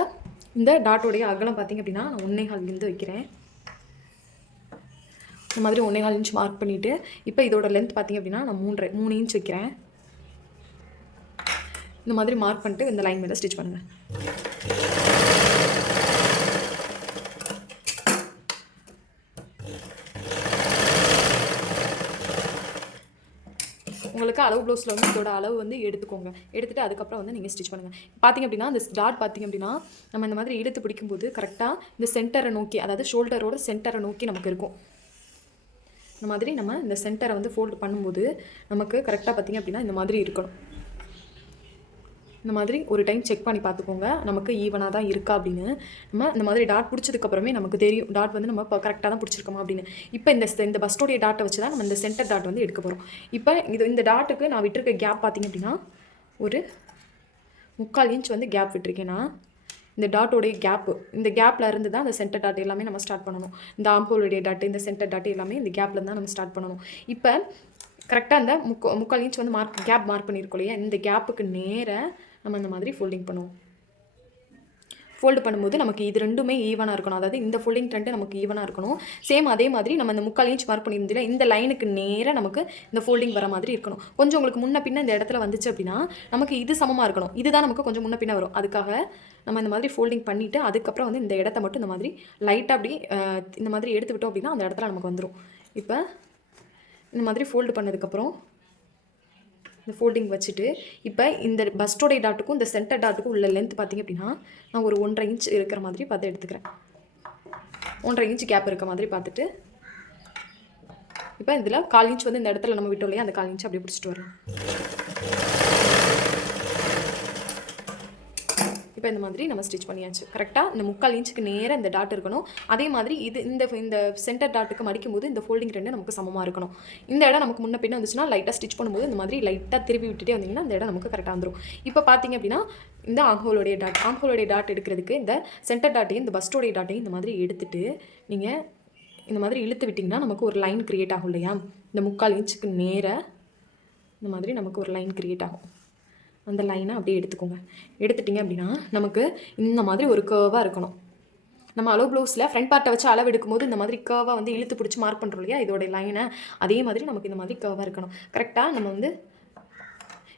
இந்த டாட்டோடைய அகலம் பார்த்திங்க அப்படின்னா நான் 1.25 இருந்து வைக்கிறேன். இந்த மாதிரி 1.25 இன்ச் மார்க் பண்ணிவிட்டு இப்போ இதோட லென்த் பார்த்திங்க அப்படின்னா நான் 3 இன்ச் வைக்கிறேன். இந்த மாதிரி மார்க் பண்ணிட்டு இந்த லைன் மேலே ஸ்டிச் பண்ணுங்கள். உங்களுக்கு அளவு ப்ளவுஸில் வந்து இதோட அளவு வந்து எடுத்துக்கோங்க. எடுத்துகிட்டு அதுக்கப்புறம் வந்து நீங்கள் ஸ்டிச் பண்ணுங்கள். பார்த்திங்க அப்படின்னா இந்த டாட் பார்த்திங்க அப்படின்னா நம்ம இந்த மாதிரி இழுத்து பிடிக்கும்போது கரெக்டாக இந்த சென்டரை நோக்கி, அதாவது ஷோல்டரோட சென்டரை நோக்கி நமக்கு இருக்கும். இந்த மாதிரி நம்ம இந்த சென்டரை வந்து ஃபோல்டு பண்ணும்போது நமக்கு கரெக்டாக பார்த்திங்க அப்படின்னா இந்த மாதிரி இருக்கணும். இந்த மாதிரி ஒரு டைம் செக் பண்ணி பார்த்துக்கோங்க, நமக்கு ஈவனாக தான் இருக்கா அப்படின்னு. நம்ம இந்த மாதிரி டாட் பிடிச்சதுக்கப்புறமே நமக்கு தெரியும் டாட் வந்து நம்ம இப்போ கரெக்டாக தான் பிடிச்சிருக்கோமா அப்படின்னு. இப்போ இந்த பஸ்டோடைய டாட்டை வச்சு தான் நம்ம இந்த சென்டர் டாட் வந்து எடுக்க போகிறோம். இப்போ இந்த டாட்டுக்கு நான் விட்டுருக்க கேப் பார்த்திங்க அப்படின்னா ஒரு 3/4 இன்ச் வந்து கேப் விட்டுருக்கேன்னா இந்த டாட்டோடைய கேப்பு, இந்த கேப்பில் இருந்து தான் அந்த சென்டர் டாட் எல்லாமே நம்ம ஸ்டார்ட் பண்ணணும். இந்த ஆம்போலுடைய டாட்டு, இந்த சென்டர் டாட்டு எல்லாமே இந்த கேப்பில் தான் நம்ம ஸ்டார்ட் பண்ணணும். இப்போ கரெக்டாக அந்த 3/4 இன்ச் வந்து கேப் மார்க் பண்ணியிருக்கோம் இல்லையா, இந்த கேப்புக்கு நேராக நம்ம இந்த மாதிரி ஃபோல்டிங் பண்ணுவோம். ஃபோல்டு பண்ணும்போது நமக்கு இது ரெண்டுமே ஈவனாக இருக்கணும். அதாவது இந்த ஃபோல்டிங் ட்ரெண்டு நமக்கு ஈவனாக இருக்கணும். சேம் அதே மாதிரி நம்ம இந்த 3/4 இன்ச் மார்க் பண்ணியிருந்தோம், இந்த லைனுக்கு நேராக நமக்கு இந்த ஃபோல்டிங் வர மாதிரி இருக்கணும். கொஞ்சம் உங்களுக்கு முன்ன பின்ன இந்த இடத்துல வந்துச்சு அப்படின்னா நமக்கு இது சமமாக இருக்கணும். இதுதான் நமக்கு கொஞ்சம் முன்ன பின்ன வரும். அதுக்காக நம்ம இந்த மாதிரி ஃபோல்டிங் பண்ணிவிட்டு அதுக்கப்புறம் வந்து இந்த இடத்த மட்டும் இந்த மாதிரி லைட்டாக அப்படி இந்த மாதிரி எடுத்து விட்டோம் அப்படின்னா அந்த இடத்துல நமக்கு வந்துடும். இப்போ இந்த மாதிரி ஃபோல்டு பண்ணதுக்கப்புறம் இந்த ஃபோல்டிங் வச்சுட்டு இப்போ இந்த பஸ்டோடைய டாட்டுக்கும் இந்த சென்டர் டாட்டுக்கும் உள்ள லென்த் பார்த்திங்க அப்படின்னா நான் ஒரு 1.5 இன்ச் இருக்கிற மாதிரி பார்த்து எடுத்துக்கிறேன். 1.5 இன்ச் கேப் இருக்க மாதிரி பார்த்துட்டு இப்போ இதில் 1/4 இன்ச் வந்து இந்த இடத்துல நம்ம விட்டோம் இல்லையா, அந்த 1/4 இன்ச் அப்படியே பிடிச்சிட்டு வரலாம். இப்போ இந்த மாதிரி நம்ம ஸ்டிச் பண்ணியாச்சு. கரெக்டாக இந்த 3/4 இன்ச்சுக்கு நேராக இந்த டாட் இருக்கணும். அதே மாதிரி இந்த சென்டர் டாட்டுக்கு மடிக்கும்போது இந்த ஃபோல்டிங் ரெண்டு நமக்கு சமமாக இருக்கணும். இந்த இடம் நமக்கு முன்ன பின்ன வந்துச்சுன்னா லைட்டாக ஸ்டிச் பண்ணும்போது இந்த மாதிரி லைட்டாக திருப்பி விட்டுட்டே வந்தீங்கன்னா இந்த இடம் நமக்கு கரெக்டாக வந்துடும். இப்போ பார்த்தீங்க அப்படின்னா இந்த ஆம்ஹோலோடைய டாட் எடுக்கிறதுக்கு இந்த சென்டர் டாட்டையும் இந்த பஸ்டோடைய டாட்டையும் இந்த மாதிரி எடுத்துகிட்டு நீங்கள் இந்த மாதிரி இழுத்து விட்டிங்கன்னா நமக்கு ஒரு லைன் க்ரியேட் ஆகும் இல்லையா, இந்த 3/4 இன்ச்சுக்கு நேராக இந்த மாதிரி நமக்கு ஒரு லைன் க்ரியேட் ஆகும். அந்த லைனை அப்படியே எடுத்துக்கோங்க. எடுத்துட்டிங்க அப்படின்னா நமக்கு இந்த மாதிரி ஒரு கர்வாக இருக்கணும். நம்ம அளவு ப்ளவுஸில் ஃப்ரண்ட் பார்ட்டை வச்சு அளவு எடுக்கும்போது இந்த மாதிரி கர்வாக வந்து இழுத்து பிடிச்சி மார்க் பண்ணுறோம் இல்லையா, இதோடைய லைனை அதே மாதிரி நமக்கு இந்த மாதிரி கர்வாக இருக்கணும். கரெக்டாக நம்ம வந்து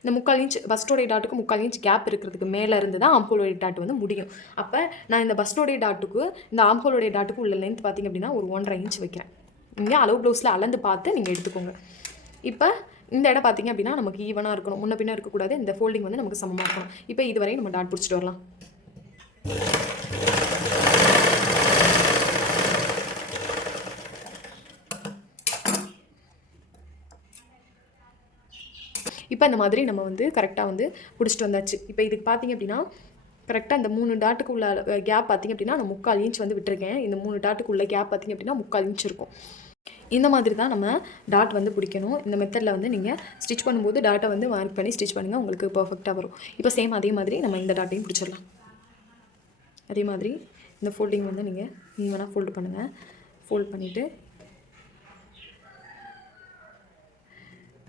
இந்த 3/4 இன்ச் பஸ்டோடைய டாட்டுக்கு 3/4 இன்ச் கேப் இருக்கிறதுக்கு மேலே இருந்து தான் ஆம்போலோடைய டாட் வந்து முடியும். அப்போ நான் இந்த பஸ்டோடைய டாட்டுக்கு இந்த ஆம்போலோடைய டாட்டுக்கு உள்ள லென்த் பார்த்திங்க அப்படின்னா ஒரு 1.5 இன்ச் வைக்கிறேன். நீங்கள் அளவு ப்ளவுஸில் அளந்து பார்த்து நீங்கள் எடுத்துக்கோங்க. இப்போ இந்த இடம் பார்த்திங்க அப்படின்னா நமக்கு ஈவனாக இருக்கணும், முன்ன பின்ன இருக்கக்கூடாது. இந்த ஃபோல்டிங் வந்து நமக்கு சமமாக இருக்கணும். இப்போ இதுவரை நம்ம டாட் பிடிச்சிட்டு வரலாம். இப்போ இந்த மாதிரி நம்ம வந்து கரெக்டாக வந்து பிடிச்சிட்டு வந்தாச்சு. இப்போ இதுக்கு பார்த்திங்க அப்படின்னா கரெக்டாக இந்த 3 டாட்டுக்கு உள்ள கேப் பார்த்திங்க அப்படின்னா நான் 3/4 இன்ச் வந்து விட்டுருக்கேன். இந்த 3 டாட்டுக்கு உள்ள கேப் பார்த்திங்க அப்படின்னா 3/4 இன்ச் இருக்கும். இந்த மாதிரி தான் நம்ம டாட் வந்து பிடிக்கணும். இந்த மெத்தடில் வந்து நீங்கள் ஸ்டிச் பண்ணும்போது டாட்டை வந்து மார்க் பண்ணி ஸ்டிச் பண்ணுங்கள், உங்களுக்கு பர்ஃபெக்டாக வரும். இப்போ சேம் அதே மாதிரி நம்ம இந்த டாட்டையும் பிடிச்சிடலாம். அதே மாதிரி இந்த ஃபோல்டிங் வந்து நீங்கள் ஈவனாக ஃபோல்டு பண்ணுங்கள். ஃபோல்ட் பண்ணிவிட்டு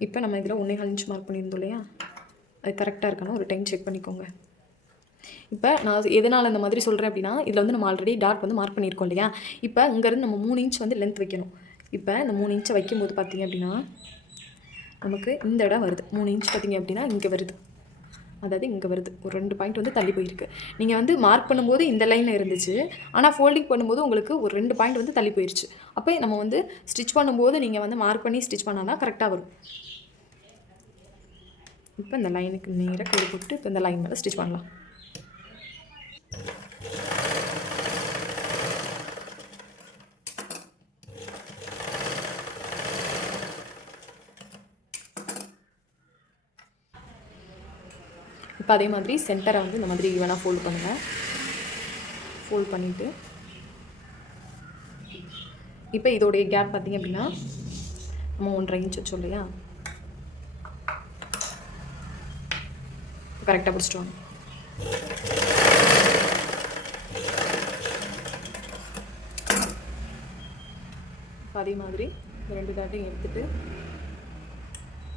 இப்போ நம்ம இதில் 1.25 இன்ச் மார்க் பண்ணியிருந்தோம் இல்லையா, அது கரெக்டாக இருக்கானோ ஒரு டைம் செக் பண்ணிக்கோங்க. இப்போ நான் எதனால் இந்த மாதிரி சொல்கிறேன் அப்படின்னா இதில் வந்து நம்ம ஆல்ரெடி டாட் வந்து மார்க் பண்ணியிருக்கோம் இல்லையா, இப்போ இங்கேருந்து நம்ம 3 இன்ச் வந்து லென்த் வைக்கணும். இப்போ இந்த 3 இன்ச்சை வைக்கும்போது பார்த்திங்க அப்படின்னா நமக்கு இந்த இடம் வருது. 3 இன்ச் பார்த்திங்க அப்படின்னா இங்கே வருது, அதாவது இங்கே வருது. ஒரு 2 பாயிண்ட் வந்து தள்ளி போயிருக்கு. நீங்கள் வந்து மார்க் பண்ணும்போது இந்த லைனில் இருந்துச்சு, ஆனால் ஃபோல்டிங் பண்ணும்போது உங்களுக்கு ஒரு 2 பாயிண்ட் வந்து தள்ளி போயிடுச்சு. அப்போ நம்ம வந்து ஸ்டிச் பண்ணும்போது நீங்கள் வந்து மார்க் பண்ணி ஸ்டிச் பண்ணால் தான் கரெக்டாக வரும். இப்போ இந்த லைனுக்கு நேராக கோடு போட்டு இப்போ இந்த லைன் மேலே ஸ்டிச் பண்ணலாம். இப்போ அதே மாதிரி சென்டரை வந்து இந்த மாதிரி ஈவனாக ஃபோல்ட் பண்ணுங்கள். ஃபோல்ட் பண்ணிவிட்டு இப்போ இதோடைய கேப் பார்த்திங்க அப்படின்னா நம்ம 1.5 இன்ச் வச்சோம் இல்லையா, கரெக்டாக பிடிச்சிட்டு வாங்க. இப்போ அதே மாதிரி 2 டாட்டையும் எடுத்துகிட்டு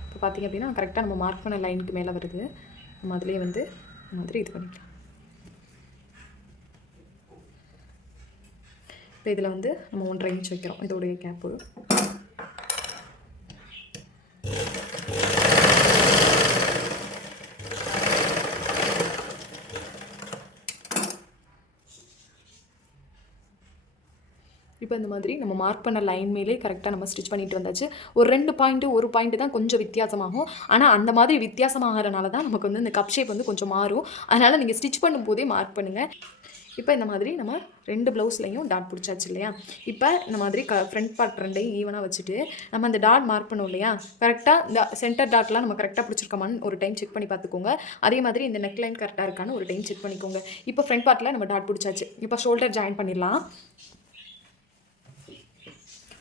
இப்போ பார்த்திங்க அப்படின்னா கரெக்டாக நம்ம மார்க் பண்ண லைனுக்கு மேலே வருது. நம்ம அதிலே வந்து இந்த மாதிரி இது பண்ணிக்கலாம். இப்போ இதில் வந்து நம்ம 1.5 இன்ச் வைக்கிறோம் இதோடைய கேப்பு. இப்போ இந்த மாதிரி நம்ம மார்க் பண்ண லைன் மேலே கரெக்டாக நம்ம ஸ்டிச் பண்ணிட்டு வந்தாச்சு. ஒரு 2 பாயிண்ட்டு 1 பாயிண்ட்டு தான் கொஞ்சம் வித்தியாசமாகும். ஆனால் அந்த மாதிரி வித்தியாசமாகறனால தான் நமக்கு வந்து இந்த கப் ஷேப் வந்து கொஞ்சம் மாறும். அதனால் நீங்கள் ஸ்டிச் பண்ணும்போதே மார்க் பண்ணுங்கள். இப்போ இந்த மாதிரி நம்ம 2 ப்ளவுஸ்லையும் டாட் பிடிச்சாச்சு இல்லையா. இப்போ இந்த மாதிரி ஃப்ரண்ட் பார்ட் 2யும் ஈவனாக வச்சுட்டு நம்ம அந்த டாட் மார்க் பண்ணோம் இல்லையா, கரெக்டாக இந்த சென்டர் டாட்லாம் நம்ம கரெக்டாக பிடிச்சிருக்கோமான்னு ஒரு டைம் செக் பண்ணி பார்த்துக்கோங்க. அதே மாதிரி இந்த நெக் லைன் கரெக்டாக இருக்கான்னு ஒரு டைம் செக் பண்ணிக்கோங்க. இப்போ ஃப்ரண்ட் பார்ட்டில் நம்ம டாட் பிடிச்சாச்சு. இப்போ ஷோல்டர் ஜாயின் பண்ணிடலாம்.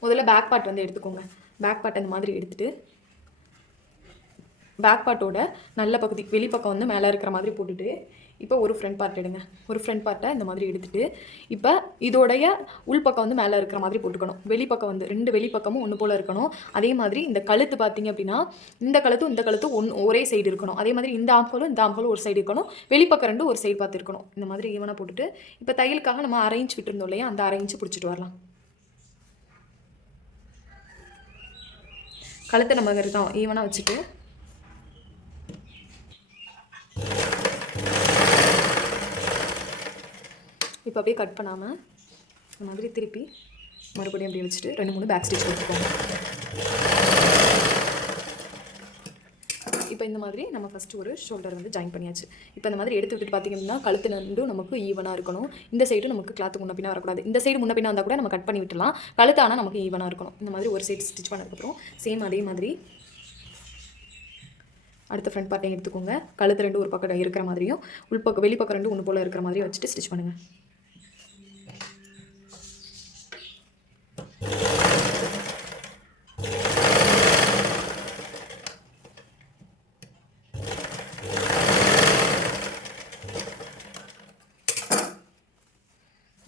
முதல்ல பேக் பார்ட் வந்து எடுத்துக்கோங்க. பேக் பார்ட் அந்த மாதிரி எடுத்துகிட்டு பேக் பார்ட்டோட நல்ல பகுதி வெளிப்பக்கம் வந்து மேலே இருக்கிற மாதிரி போட்டுட்டு இப்போ ஒரு ஃப்ரண்ட் பார்ட் எடுங்க. ஒரு ஃப்ரண்ட் பார்ட்டை இந்த மாதிரி எடுத்துகிட்டு இப்போ இதோடைய உள்பக்கம் வந்து மேலே இருக்கிற மாதிரி போட்டுக்கணும். வெளிப்பக்கம் வந்து 2 வெளிப்பக்கமும் ஒன்று போல் இருக்கணும். அதே மாதிரி இந்த கழுத்து பார்த்திங்க அப்படின்னா இந்த கழுத்தும் ஒரே சைடு இருக்கணும். அதே மாதிரி இந்த ஆம்ஹோலும் ஒரு சைடு இருக்கணும். வெளிப்பக்கம் 2 ஒரு சைடு பார்த்து இருக்கணும். இந்த மாதிரி ஈவனாக போட்டுட்டு இப்போ தையலுக்காக நம்ம அரை இன்ச் விட்டுருந்தோம் இல்லையா, அந்த அரை இன்ச்சு பிடிச்சிட்டு வரலாம். கழுத்தை நம்ம இருக்கோம் ஈவனாக வச்சுட்டு இப்போ அப்படியே கட் பண்ணாமல் இந்த மாதிரி திருப்பி மறுபடியும் அப்படியே வச்சுட்டு 2-3 பேக் ஸ்டிச் கொடுத்துக்கோங்க. இப்போ இந்த மாதிரி நம்ம ஃபஸ்ட்டு ஒரு ஷோல்டர் வந்து ஜாயின் பண்ணியாச்சு. இப்போ இந்த மாதிரி எடுத்து விட்டுட்டு பார்த்திங்கன்னா கழுத்து 2 நமக்கு ஈவனாக இருக்கணும். இந்த சைடு நமக்கு கிளாத்து முன்ன பின்னா வரக்கூடாது. இந்த சைடு முன்ன பின்னா வந்தால் கூட நம்ம கட் பண்ணி விட்டுலாம். கழுத்து ஆனால் நமக்கு ஈவனாக இருக்கணும். இந்த மாதிரி ஒரு சைடு ஸ்டிச் பண்ணதுக்கப்புறம் சேம் அதே மாதிரி அடுத்த ஃப்ரண்ட் பார்ட்டையும் எடுத்துக்கோங்க. கழுத்து 2 ஒரு பக்கம் இருக்கிற மாதிரியும் வெளிப்பக்கம் 2 ஒன்று போல் இருக்கிற மாதிரியும் வச்சுட்டு ஸ்டிச் பண்ணுங்கள்.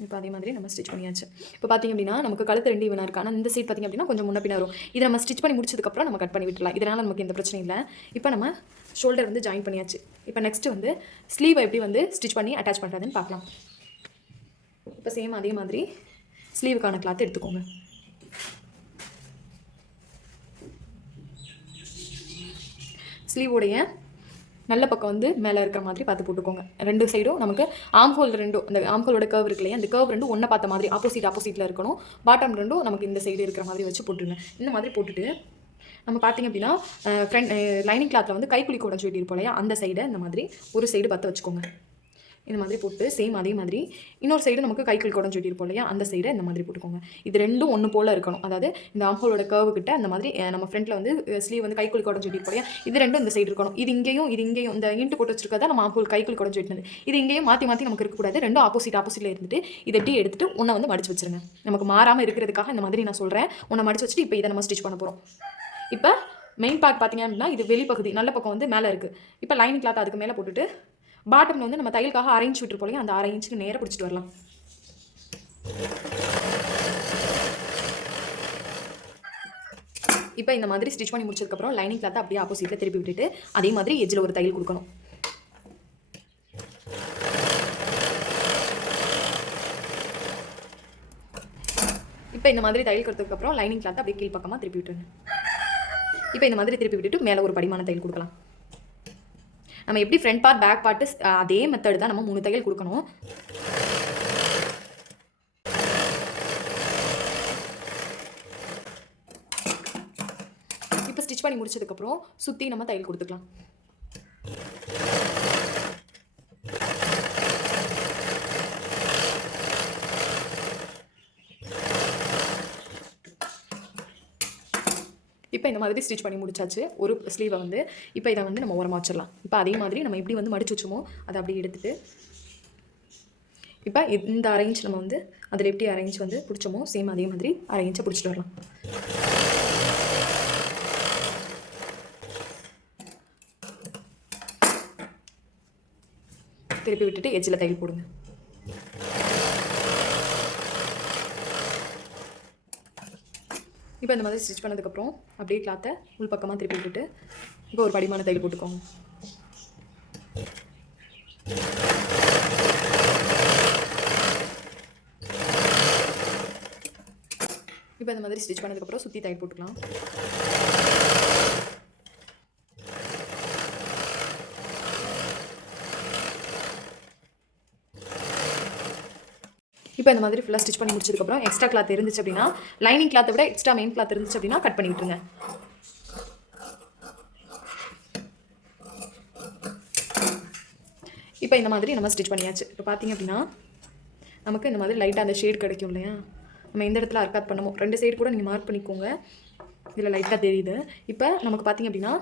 இப்போ அதே மாதிரி நம்ம ஸ்டிச் பண்ணியாச்சு. இப்போ பார்த்திங்க அப்படின்னா நமக்கு கழுத்து 2 ஈவனாக இருக்குது. ஆனால் இந்த சைட் பார்த்திங்க அப்படின்னா கொஞ்சம் முன்ன பின்ன வரும். இதை நம்ம ஸ்டிச் பண்ணி முடிச்சதுக்கப்புறம் நம்ம கட் பண்ணி விட்டுலாம். இதனால் நமக்கு எந்த பிரச்சனையும் இல்லை. இப்போ நம்ம ஷோல்டர் வந்து ஜாயின் பண்ணியாச்சு. இப்போ நெக்ஸ்ட்டு வந்து ஸ்லீவை எப்படி வந்து ஸ்டிச் பண்ணி அட்டாச் பண்ணுறதுன்னு பார்க்கலாம். இப்போ சேம் அதே மாதிரி ஸ்லீவுக்கான கிளாத் எடுத்துக்கோங்க. ஸ்லீவோடைய நல்ல பக்கம் வந்து மேலே இருக்கிற மாதிரி பார்த்து போட்டுக்கோங்க. 2 சைடும் நமக்கு ஆம்ஹோல் 2 அந்த ஆம்ஹோலோட கர்வ் இருக்கு இல்லையா, அந்த கர்வ் 2 ஒன்றை பார்த்த மாதிரி ஆப்போசிட்டில் இருக்கணும். பாட்டம் 2 நமக்கு இந்த சைடு இருக்கிற மாதிரி வச்சு போட்டுருங்க. இந்த மாதிரி போட்டுட்டு நம்ம பார்த்திங்க அப்படின்னா ஃப்ரண்ட் லைனிங் கிளாத்தில் வந்து கைக்குழி கூட சொல்லியிருப்போம் இல்லையா, அந்த சைடை இந்த மாதிரி ஒரு சைடு பார்த்து வச்சுக்கோங்க. இந்த மாதிரி போட்டு சேம் அதே மாதிரி இன்னொரு சைடு நமக்கு கைக்குழி கூட சொல்லியிருப்போம் இல்லையா, அந்த சைடை இந்த மாதிரி போட்டுக்கோங்க. இது 2 ஒன்று போல் இருக்கணும். அதாவது இந்த ஆம்ஹோலோட கர்வு கிட்ட அந்த மாதிரி நம்ம ஃப்ரண்ட்டில் வந்து ஸ்லீவ் வந்து கைக்குழி கூட சொல்லியிருப்போம் இல்லையா, இது 2 இந்த சைடு இருக்கணும். இது இங்கேயும் இந்த இன்ட்டு போட்டு வச்சிருக்கதா நம்ம ஆம்ஹோல் கைக்குழி கூட சொல்லிட்டு இது இங்கேயும் மாற்றி நமக்கு இருக்கக்கூடாது. 2 ஆப்போசிட்டில் இருந்துட்டு இதை எப்படி எடுத்துட்டு ஒன்றை வந்து மடிச்சு வச்சுருங்க. நமக்கு மாறாமல் இருக்கிறதுக்காக இந்த மாதிரி நான் சொல்கிறேன். ஒன்றை மடிச்சு வச்சுட்டு இப்போ இதை நம்ம ஸ்டிச் பண்ண போகிறோம். இப்போ மெயின் பார்ட் பார்த்திங்க அப்படின்னா இது வெளிப்பகுதி நல்ல பக்கம் வந்து மேலே இருக்குது. இப்போ லைனிங் கிளாத் அதுக்கு மேலே போட்டுட்டு பாட்டமில் வந்து நம்ம தையலுக்காக அரை இன்ச் விட்டுருப்போம் இல்லையா, அந்த அரை இன்ச்சுக்கு நேராக பிடிச்சிட்டு வரலாம். இப்போ இந்த மாதிரி ஸ்டிச் பண்ணி முடிச்சதுக்கப்புறம் லைனிங் கிளாத்தை அப்படியே ஆப்போசிட்டில் திருப்பி விட்டுட்டு அதே மாதிரி எஜ்ஜில் ஒரு தையல் கொடுக்கணும். இப்போ இந்த மாதிரி தையல் கொடுத்ததுக்கப்புறம் லைனிங் கிளாத்தை அப்படியே கீழ் பக்கமாக திருப்பி விட்டுருங்க. இப்போ இந்த மாதிரி திருப்பி விட்டுட்டு மேலே ஒரு படிமான தையல் கொடுக்கலாம். நம்ம எப்படி ஃப்ரண்ட் பார்ட் பேக் பார்ட்டு அதே மெத்தட் தான் நம்ம 3 தையல் கொடுக்கணும். இப்போ ஸ்டிச் பண்ணி முடிச்சதுக்கப்புறம் சுற்றி நம்ம தையல் கொடுத்துக்கலாம். இப்போ இப்போ இந்த மாதிரி ஸ்டிச் பண்ணி முடிச்சாச்சு ஒரு ஸ்லீவை வந்து. இப்போ இதை வந்து நம்ம ஓரமாக வச்சிடலாம். இப்போ அதே மாதிரி நம்ம எப்படி வந்து மடிச்சு வச்சோமோ அதை அப்படியே எடுத்துகிட்டு இப்போ இந்த அரேஞ்ச் நம்ம வந்து அதில் எப்படி அரேஞ்ச் வந்து பிடிச்சோமோ சேம் அதே மாதிரி அரேஞ்சை பிடிச்சிட்டு வரலாம். திருப்பி விட்டுட்டு எட்ஜில் தையல் போடுங்க. இப்போ இந்த மாதிரி ஸ்டிச் பண்ணதுக்கப்புறம் அப்படியே கிளாத்தை உள் பக்கமாக திருப்பி விட்டுட்டு இப்போ ஒரு படிமான தையல் போட்டுக்கோங்க. இப்போ இந்த மாதிரி ஸ்டிச் பண்ணதுக்கப்புறம் சுற்றி தையல் போட்டுக்கலாம். இப்போ இந்த மாதிரி ஃபுல்லாக ஸ்டிச் பண்ணி முடிச்சதுக்கப்புறம் எக்ஸ்ட்ரா கிளாத் இருந்துச்சு அப்படின்னா லைனிங் கிளாத்தை விட எக்ஸ்ட்ரா மெயின் கிளாத் இருந்துச்சு அப்படின்னா கட் பண்ணி விட்டுருங்க. இப்போ இந்த மாதிரி நம்ம ஸ்டிச் பண்ணியாச்சு. இப்போ பார்த்தீங்க அப்படின்னா நமக்கு இந்த மாதிரி லைட்டாக அந்த ஷேட் கிடைக்கும் இல்லையா, நம்ம எந்த இடத்துல அர்க்காத் பண்ணமோ 2 சைடு கூட நீங்கள் மார்க் பண்ணிக்கோங்க. இதில் லைட்டாக தெரியுது. இப்போ நமக்கு பார்த்தீங்க அப்படின்னா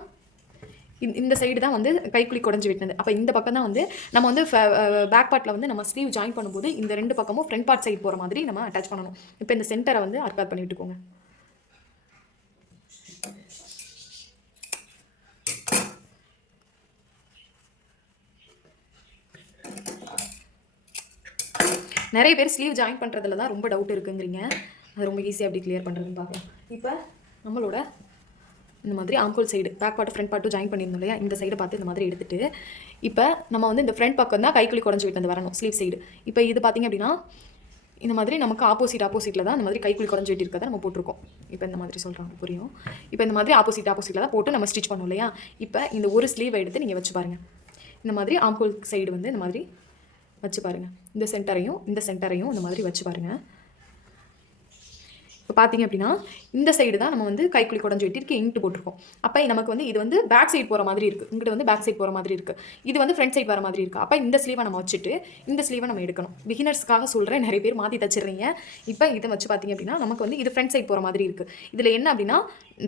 இந்த சைடு தான் வந்து கைக்குழி குடஞ்சி விட்டது. அப்போ இந்த பக்கம் தான் வந்து நம்ம வந்து பேக் பார்ட்டில் வந்து நம்ம ஸ்லீவ் ஜாயின் பண்ணும்போது இந்த 2 பக்கமும் ஃப்ரண்ட் பார்ட் சைடு போகிற மாதிரி நம்ம அட்டாச் பண்ணணும். இப்போ இந்த சென்டரை வந்து அர்க்காத் பண்ணி விட்டுக்கோங்க. நிறைய பேர் ஸ்லீவ் ஜாயின் பண்ணுறதுல தான் ரொம்ப டவுட் இருக்குங்கிறீங்க. அது ரொம்ப ஈஸியாக எப்படி கிளியர் பண்ணுறதுன்னு பார்க்கலாம். இப்போ நம்மளோட இந்த மாதிரி ஆம்கோல் சைடு பேக் பார்ட்டு ஃப்ரண்ட் பார்ட்டும் ஜாயின் பண்ணியிருந்தோம் இல்லையா, இந்த சைடை பார்த்து இந்த மாதிரி எடுத்துகிட்டு இப்போ நம்ம வந்து இந்த ஃப்ரண்ட் பக்கம் தான் கைக்குழி குடஞ்சி விட்டு வரணும் ஸ்லீவ் சைடு. இப்போ இது பார்த்திங்க அப்படின்னா இந்த மாதிரி நமக்கு ஆப்போசிட்டில் தான் இந்த மாதிரி கைக்குழி குடஞ்சி விட்டு இருக்கிறத நம்ம போட்டிருக்கோம். இப்போ இந்த மாதிரி சொல்கிறாங்க புரியும். இப்போ இந்த மாதிரி ஆப்போசிட்டில் தான் போட்டு நம்ம ஸ்டிச் பண்ணோம் இல்லையா. இப்போ இந்த ஒரு ஸ்லீவை எடுத்து நீங்கள் வச்சு பாருங்கள். இந்த மாதிரி ஆம்கோல் சைடு வந்து இந்த மாதிரி வச்சு பாருங்கள். இந்த சென்டரையும் இந்த மாதிரி வச்சு பாருங்கள். இப்போ பார்த்தீங்க அப்படின்னா இந்த சைடு தான் நம்ம வந்து கைக்குழி குடஞ்சி வெட்டிருக்கு இங்கிட்டு போட்டிருக்கோம். அப்போ நமக்கு வந்து இது வந்து பேக் சைடு போகிற மாதிரி இருக்குது, இங்கிட்ட வந்து பேக் சைடு போகிற மாதிரி இருக்குது, இது வந்து ஃப்ரண்ட் சைடு வர மாதிரி இருக்குது. அப்போ இந்த ஸ்லீவை நம்ம வச்சுட்டு இந்த ஸ்லீவை நம்ம எடுக்கணும். பிகினர்ஸ்க்காக சொல்கிறேன், நிறைய பேர் மாற்றி தச்சிடுறீங்க. இப்போ இதை வச்சு பார்த்தீங்க அப்படின்னா நமக்கு வந்து இது ஃப்ரண்ட் சைடு போகிற மாதிரி இருக்குது. இதில் என்ன அப்படின்னா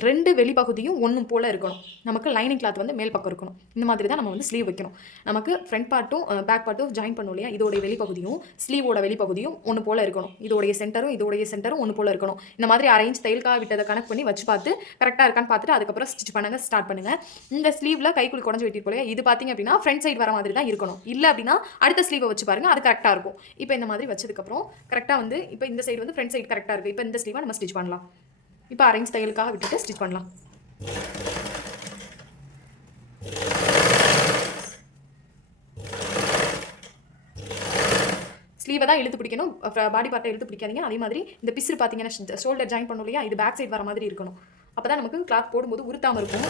2 வெளிப்பகுதியும் ஒன்றும் போல் இருக்கணும். நமக்கு லைனிங் கிளாத் வந்து மேல் பக்கம் இருக்கணும். இந்த மாதிரி தான் நம்ம வந்து ஸ்லீவ் வைக்கணும். நமக்கு ஃப்ரண்ட் பார்ட்டும் பேக் பார்ட்டும் ஜாயின் பண்ணோம் இல்லையா, இதோடைய வெளிப்பகுதியும் ஸ்லீவோட வெளிப்பகுதியும் ஒன்று போல் இருக்கணும். இதோடைய சென்டரும் ஒன்று போல் இருக்கணும். இந்த மாதிரி அரேஞ்ச் தையல்காக விட்டதை கனெக்ட் பண்ணி வச்சு பார்த்து கரெக்டாக இருக்கான்னு பார்த்துட்டு அதுக்கப்புறம் ஸ்டிச் பண்ணுங்க, ஸ்டார்ட் பண்ணுங்க. இந்த ஸ்லீவ்ல கைக்குழி குடஞ்சி வெட்டி போல இது பார்த்தீங்க அப்படின்னா ஃப்ரண்ட் சைடு வர மாதிரி தான் இருக்கணும். இல்லை அப்படின்னா அடுத்த ஸ்லீவை வச்சு பாருங்க, அது கரெக்டாக இருக்கும். இப்போ இந்த மாதிரி வச்சதுக்கப்புறம் கரெக்டாக வந்து இப்போ இந்த சைடு வந்து ஃப்ரண்ட் சைடு கரெக்டாக இருக்குது. இப்போ இந்த ஸ்லீவை நம்ம ஸ்டிச் பண்ணலாம். இப்போ அரேஞ்ச் தையலுக்காக விட்டுட்டு ஸ்டிச் பண்ணலாம். ஸ்லீவை தான் இழுத்து பிடிக்கணும், பாடி பார்ட்டை இழுத்து பிடிக்காதீங்க. அதே மாதிரி இந்த பிசுறு பார்த்தீங்கன்னா ஷோல்டர் ஜாயின் பண்ணணும் இல்லையா, இது பேக் சைடு வர மாதிரி இருக்கணும். அப்போ தான் நமக்கு கிளாத் போடும்போது உருத்தாமல் இருக்கும்.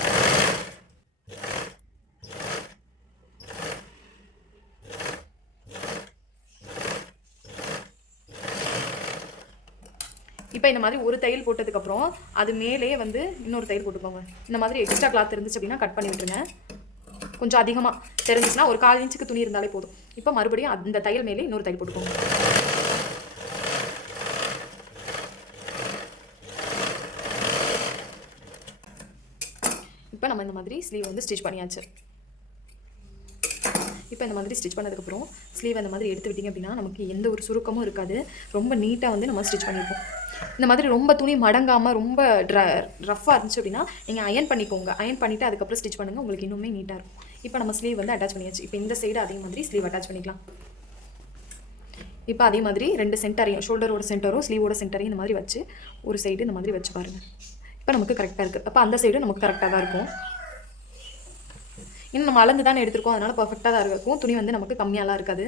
இப்போ இந்த மாதிரி ஒரு தையல் போட்டதுக்கப்புறம் அது மேலே வந்து இன்னொரு தையல் போட்டுக்கோங்க. இந்த மாதிரி எக்ஸ்ட்ரா கிளாத் இருந்துச்சு அப்படின்னா கட் பண்ணி விட்டுருங்க. கொஞ்சம் அதிகமாக தெரிஞ்சிச்சுன்னா ஒரு 1/4 இன்ச்சுக்கு துணி இருந்தாலே போதும். இப்போ மறுபடியும் அந்த தையல் மேலே இன்னொரு தையல் போட்டுக்கோங்க. இப்போ நம்ம இந்த மாதிரி ஸ்லீவ் வந்து ஸ்டிச் பண்ணியாச்சு. இப்போ இந்த மாதிரி ஸ்டிச் பண்ணதுக்கப்புறம் ஸ்லீவ் அந்த மாதிரி எடுத்து விட்டிங்க அப்படின்னா நமக்கு எந்த ஒரு சுருக்கமும் இருக்காது. ரொம்ப நீட்டாக வந்து நம்ம ஸ்டிச் பண்ணியிருப்போம். இந்த மாதிரி ரொம்ப துணி மடங்காமல் ரொம்ப ரஃப்பாக இருந்துச்சு அப்படின்னா நீங்கள் அயன் பண்ணிக்கோங்க. அயன் பண்ணிவிட்டு அதுக்கப்புறம் ஸ்டிச் பண்ணுங்கள், உங்களுக்கு இன்னுமே நீட்டாக இருக்கும். இப்போ நம்ம ஸ்லீவ் வந்து அட்டாச் பண்ணியாச்சு. இப்போ இந்த சைடு அதே மாதிரி ஸ்லீவ் அட்டாச் பண்ணிக்கலாம். இப்போ அதே மாதிரி 2 சென்டரையும் ஷோல்டரோட சென்டரும் ஸ்லீவோட சென்டரையும் இந்த மாதிரி வச்சு ஒரு சைடு இந்த மாதிரி வச்சு பாருங்கள். இப்போ நமக்கு கரெக்டாக இருக்குது. அப்போ அந்த சைடும் நமக்கு கரெக்டாக தான் இருக்கும். இன்னும் நம்ம அளந்து தானே எடுத்துருக்கோம், அதனால் பர்ஃபெக்டாக தான் இருக்கும். துணி வந்து நமக்கு கம்மியாலாம் இருக்காது.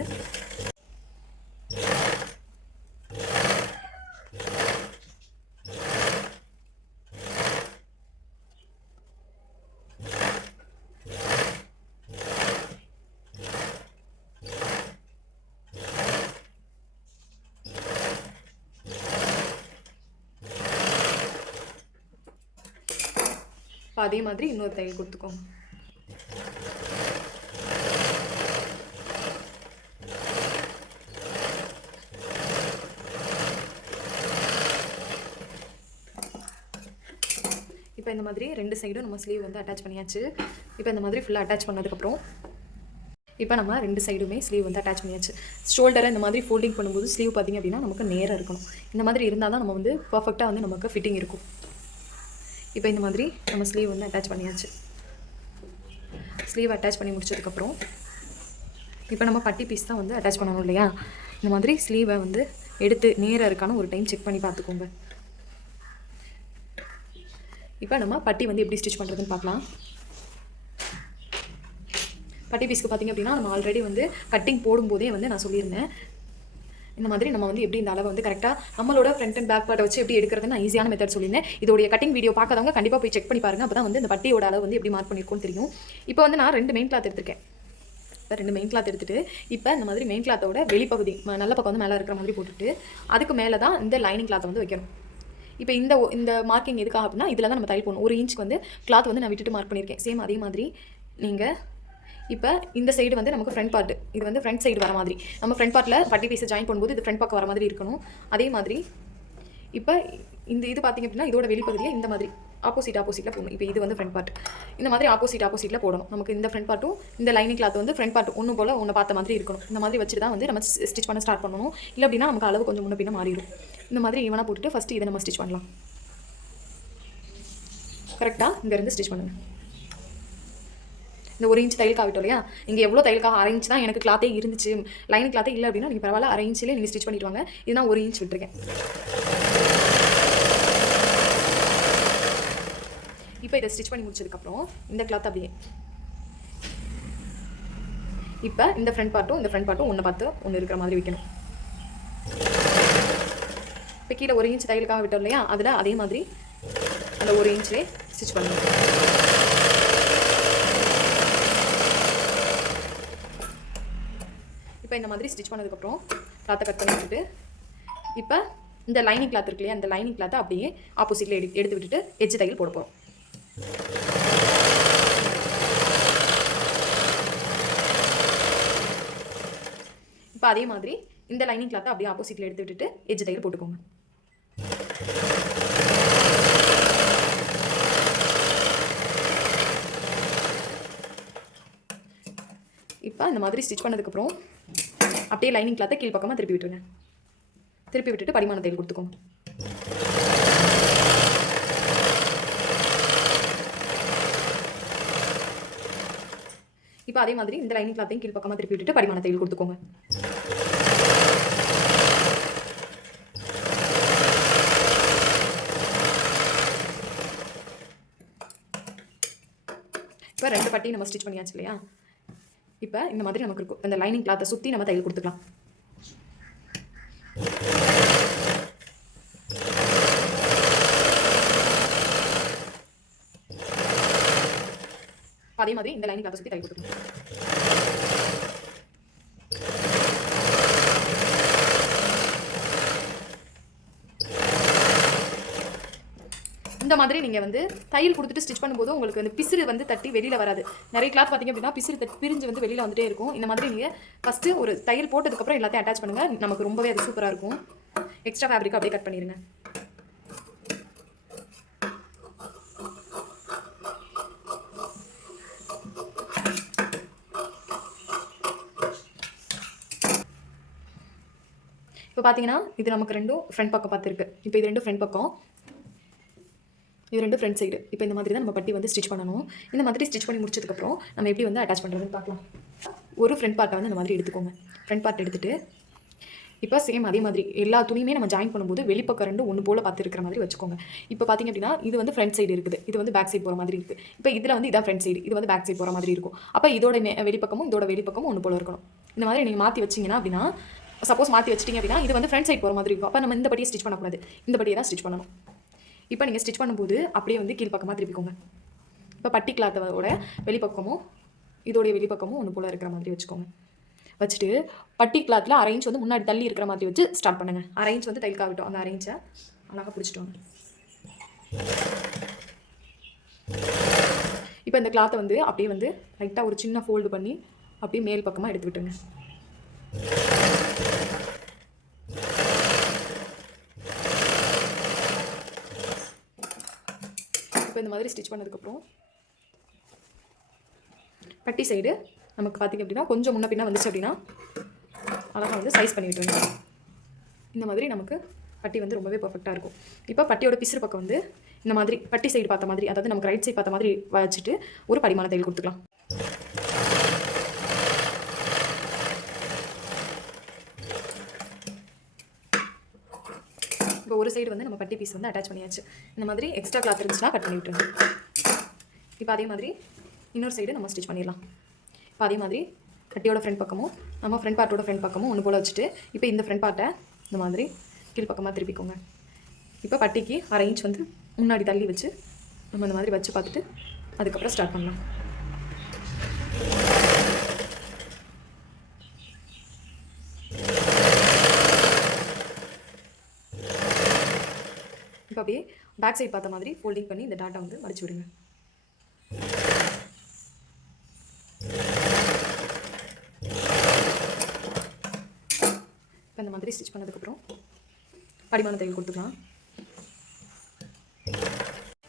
இப்போ அதே மாதிரி இன்னொரு தையல் கொடுத்துக்கோங்க. இப்போ இப்போ இந்த மாதிரி 2 சைடும் நம்ம ஸ்லீவ் வந்து அட்டாச் பண்ணியாச்சு. இப்போ இந்த மாதிரி ஃபுல்லாக அட்டாச் பண்ணதுக்கப்புறம் இப்போ நம்ம 2 சைடுமே ஸ்லீவ் வந்து அட்டாச் பண்ணியாச்சு. ஷோல்டரை இந்த மாதிரி ஃபோல்டிங் பண்ணும்போது ஸ்லீவ் பார்த்திங்க அப்படின்னா நமக்கு நேராக இருக்கணும். இந்த மாதிரி இருந்தால் தான் நம்ம வந்து பர்ஃபெக்டாக வந்து நமக்கு ஃபிட்டிங் இருக்கும். இப்போ இந்த மாதிரி நம்ம ஸ்லீவ் வந்து அட்டாச் பண்ணியாச்சு. ஸ்லீவ் அட்டாச் பண்ணி முடிச்சதுக்கப்புறம் இப்போ நம்ம பட்டி பீஸ் தான் வந்து அட்டாச் பண்ணணும் இல்லையா? இந்த மாதிரி ஸ்லீவை வந்து எடுத்து நேராக இருக்கான்னு ஒரு டைம் செக் பண்ணி பார்த்துக்கோங்க. இப்போ நம்ம பட்டி வந்து எப்படி ஸ்டிச் பண்ணுறதுன்னு பார்க்கலாம். பட்டி பீஸ்க்கு பார்த்திங்க அப்படின்னா நம்ம ஆல்ரெடி வந்து கட்டிங் போடும்போதே வந்து நான் சொல்லியிருந்தேன். இந்த மாதிரி நம்ம வந்து எப்படி இந்த அளவை வந்து கரெக்டாக நம்மளோட ஃப்ரண்ட் அண்ட் பேக் பார்ட்டை வச்சு எப்படி எடுக்கிறதுன்னு நான் ஈஸியான மெத்தட் சொல்லியிருந்தேன். இதோடைய கட்டிங் வீடியோ பார்க்காதவங்க கண்டிப்பாக போய் செக் பண்ணி பாருங்கள். அப்போ தான் வந்து இந்த பட்டியோட அளவு வந்து எப்படி மார்க் பண்ணியிருக்கோன்னு தெரியும். இப்போ வந்து நான் 2 மெயின் கிளாத் எடுத்திருக்கேன். இப்போ 2 மெயின் கிளாத் எடுத்துகிட்டு இப்போ இந்த மாதிரி மெயின் கிளாத்தோட வெளிப்பகுதி நல்ல பக்கம் வந்து மேலே இருக்கிற மாதிரி போட்டுட்டு அதுக்கு மேலே தான் இந்த லைனிங் கிளாத்தை வந்து வைக்கணும். இப்போ இந்த மார்க்கிங் எதுக்காக அப்படின்னா இதில் தான் நம்ம தையல் போடணும். 1 இன்ச்சுக்கு வந்து கிளாத் வந்து நான் விட்டுட்டு மார்க் பண்ணியிருக்கேன். சேம் அதே மாதிரி நீங்கள் இப்போ இந்த சைடு வந்து நமக்கு ஃப்ரண்ட் பார்ட், இது வந்து ஃப்ரண்ட் சைடு வர மாதிரி நம்ம ஃப்ரண்ட் பார்ட்டில் பட்டி பீஸை ஜாயின் பண்ணும்போது இது ஃப்ரண்ட் பக்கம் வர மாதிரி இருக்கணும். அதே மாதிரி இப்போ இந்த இது பார்த்திங்க அப்படின்னா இதோட வெளிப்பகுதியை இந்த மாதிரி ஆப்போசிட்டில் போடணும். இப்போ இது வந்து ஃப்ரண்ட் பார்ட், இந்த மாதிரி ஆப்போசிட்டில் போடணும். நமக்கு இந்த ஃப்ரண்ட் பார்ட்டும் இந்த லைனிங் கிளாத் வந்து ஃப்ரண்ட் பார்ட் ஒன்று போல் ஒன்று பார்த்த மாதிரி இருக்கணும். இந்த மாதிரி வச்சுட்டு தான் வந்து நம்ம ஸ்டிச் பண்ண ஸ்டார்ட் பண்ணணும். இல்லை அப்படின்னா நமக்கு அளவு கொஞ்சம் முன்ன பின்ன மாறிடும். இந்த மாதிரி ஈவனாக போட்டுட்டு ஃபஸ்ட்டு இதை நம்ம ஸ்டிச் பண்ணலாம். கரெக்டாக இங்கேருந்து ஸ்டிச் பண்ணுங்கள். இந்த 1 இன்ச் தையல் காவிட்டோம் இல்லையா? இங்கே எவ்வளோ தையலுக்காக 1/2 இன்ச் தான் எனக்கு கிளாத்தே இருந்துச்சு, லைனிங் கிளாத்தே இல்லை அப்படின்னா நீங்கள் பரவாயில்ல 1/2 இன்ச்சிலே நீங்கள் ஸ்டிச் பண்ணிட்டு வாங்க. இது நான் 1 இன்ச் விட்டுருக்கேன். இப்போ இதை ஸ்டிச் பண்ணி முடிச்சதுக்கப்புறம் இந்த கிளாத் அப்படியே இப்போ இந்த ஃப்ரண்ட் பார்ட்டும் ஒன்று பார்த்து ஒன்று இருக்கிற மாதிரி வைக்கணும். இப்போ கீழே 1 இன்ச் தையலுக்காக விட்டோம் இல்லையா? அதில் அதே மாதிரி அந்த 1 இன்ச்லேயே ஸ்டிச் பண்ணணும். இப்போ இந்த மாதிரி ஸ்டிச் பண்ணதுக்கப்புறம் கிளாத்தை கட் பண்ணி விட்டுட்டு இப்போ இந்த லைனிங் கிளாத் இருக்கு இல்லையா? அந்த லைனிங் கிளாத்தை அப்படியே ஆப்போசிட்டில் எடுத்து விட்டுட்டு எட்ஜ் தையல் போட போகிறோம். இப்போ அதே மாதிரி இந்த லைனிங் கிளாத்தை அப்படியே ஆப்போசிட்டில் எடுத்து விட்டுட்டு எட்ஜ் தையல் போட்டுக்கோங்க. இப்போ இந்த மாதிரி ஸ்டிச் பண்ணதுக்கப்புறம் அப்படியே லைனிங் கிளாத்தை கீழ் பக்கமாக திருப்பி விட்டுருங்க. திருப்பி விட்டுட்டு படிமான தையல் கொடுத்துக்கோங்க. இப்போ அதே மாதிரி இந்த லைனிங் கிளாத்தையும் கீழ் பக்கமாக திருப்பி விட்டுட்டு படிமான தையல் கொடுத்துக்கோங்க. இப்போ 2 பட்டி நம்ம ஸ்டிச் பண்ணியாச்சு இல்லையா? இப்போ இந்த மாதிரி நமக்கு இருக்கும். இந்த லைனிங் கிளாத்தை சுற்றி நம்ம தையல் கொடுத்துக்கலாம். அதே மாதிரி இந்த லைனிங் கிளாத்தை சுற்றி தையல் கொடுத்துக்கலாம். இந்த மாதிரி நீங்கள் வந்து தையல் கொடுத்துட்டு ஸ்டிச் பண்ணும்போது உங்களுக்கு வந்து பிசிறு வந்து தட்டி வெளியில் வராது. நிறைய கிளாத் பார்த்திங்க அப்படின்னா பிசிறு பிரிஞ்சு வந்து வெளியில் வந்துட்டே இருக்கும். இந்த மாதிரி நீங்கள் ஃபஸ்ட்டு ஒரு தையல் போட்டதுக்கப்புறம் எல்லாத்தையும் அட்டாச் பண்ணுங்கள். நமக்கு ரொம்பவே அது சூப்பராக இருக்கும். எக்ஸ்ட்ரா ஃபேப்ரிக் அப்படியே கட் பண்ணிடுங்க. இப்போ பார்த்தீங்கன்னா இது நமக்கு 2 ஃப்ரண்ட் பக்கம் பார்த்துருக்கு. இப்போ இது 2 ஃப்ரண்ட் பக்கம், இது 2 ஃப்ரண்ட் சைடு. இப்போ இந்த மாதிரி தான் நம்ம பட்டி வந்து ஸ்டிச் பண்ணணும். இந்த மாதிரி ஸ்டிச் பண்ணி முடிச்சதுக்கப்புறம் நம்ம எப்படி வந்து அட்டாச் பண்ணுறதுன்னு பார்க்கலாம். ஒரு ஃப்ரண்ட் பார்ட்டை வந்து இந்த மாதிரி எடுத்துக்கோங்க. ஃப்ரண்ட் பார்ட் எடுத்துகிட்டு இப்போ சேம் அதே மாதிரி எல்லா துணியுமே நம்ம ஜாயின் பண்ணும்போது வெளிப்பக்கம் 2 ஒன்று போல் பார்த்து இருக்கிற மாதிரி வச்சுக்கோங்க. இப்போ பார்த்திங்க அப்படின்னா இது வந்து ஃப்ரண்ட் சைடு இருக்குது, இது வந்து பேக் சைடு போகிற மாதிரி இருக்குது. இப்போ இதில் வந்து இதான் ஃப்ரண்ட் சைடு, இது வந்து பேக் சைடு போகிற மாதிரி இருக்கும். அப்போ இதோட வெளிப்பக்கமும் இதோட வெளிப்பக்கமும் ஒன்று போல் இருக்கணும். இந்த மாதிரி நீங்கள் மாற்றி வச்சிங்கன்னா அப்படின்னா சப்போஸ் மாற்றி வச்சிட்டிங்க அப்படின்னா இது வந்து ஃப்ரண்ட் சைடு போகிற மாதிரி இருக்கும். அப்போ நம்ம இந்த படியை ஸ்டிச் பண்ணக்கூடாது, இந்த படியை தான் ஸ்டிச் பண்ணணும். இப்போ நீங்கள் ஸ்டிச் பண்ணும்போது அப்படியே வந்து கீழ் பக்கமாக திருப்பிக்கோங்க. இப்போ பட்டி கிளாத்தோட வெளிப்பக்கமும் இதோடைய வெளிப்பக்கமும் ஒன்று போல் இருக்கிற மாதிரி வச்சுக்கோங்க. வச்சுட்டு பட்டி கிளாத்தில் 1/2 இன்ச் வந்து முன்னாடி தள்ளி இருக்கிற மாதிரி வச்சு ஸ்டார்ட் பண்ணுங்கள். 1/2 இன்ச் வந்து தையல் காவிட்டோம், அந்த 1/2 இன்ச்சை அழகாக பிடிச்சிட்டு வாங்க. இப்போ இந்த கிளாத்தை வந்து அப்படியே வந்து லைட்டாக ஒரு சின்ன ஃபோல்டு பண்ணி அப்படியே மேல் பக்கமாக எடுத்து விட்டுருங்க. இப்போ இப்போ இந்த மாதிரி ஸ்டிச் பண்ணதுக்கப்புறம் பட்டி சைடு நமக்கு பார்த்திங்க அப்படின்னா கொஞ்சம் முன்ன பின்னா வந்துச்சு அப்படின்னா அழகாக வந்து சைஸ் பண்ணி விட்டுருங்க. இந்த மாதிரி நமக்கு பட்டி வந்து ரொம்பவே பர்ஃபெக்டாக இருக்கும். இப்போ பட்டியோட பிசுறு பக்கம் வந்து இந்த மாதிரி பட்டி சைடு பார்த்த மாதிரி, அதாவது நமக்கு ரைட் சைடு பார்த்த மாதிரி வச்சுட்டு ஒரு படிமான தையல் கொடுத்துக்கலாம். இப்போ ஒரு சைடு வந்து நம்ம பட்டி பீஸ் வந்து அட்டாச் பண்ணியாச்சு. இந்த மாதிரி எக்ஸ்ட்ரா கிளாத் இருந்துச்சுன்னா கட் பண்ணி விட்டுருங்க. இப்போ அதே மாதிரி இன்னொரு சைடு நம்ம ஸ்டிச் பண்ணிடலாம். இப்போ அதே மாதிரி பட்டியோட ஃப்ரண்ட் பக்கமும் நம்ம ஃப்ரண்ட் பார்ட்டோட ஃப்ரண்ட் பக்கமும் ஒன்று போல் வச்சுட்டு இப்போ இந்த ஃப்ரண்ட் பார்ட்டை இந்த மாதிரி கீழ் பக்கமாக திருப்பிக்கோங்க. இப்போ பட்டிக்கு 1/2 இன்ச் வந்து முன்னாடி தள்ளி வச்சு நம்ம இந்த மாதிரி வச்சு பார்த்துட்டு அதுக்கப்புறம் ஸ்டார்ட் பண்ணலாம். இப்போ அப்படியே பேக் சைடு பார்த்த மாதிரி ஃபோல்டிங் பண்ணி இந்த டாட்டா வந்து மடிச்சு விடுங்க. இப்போ இந்த மாதிரி ஸ்டிச் பண்ணதுக்கப்புறம் படிமான தையல் கொடுத்துக்கலாம்.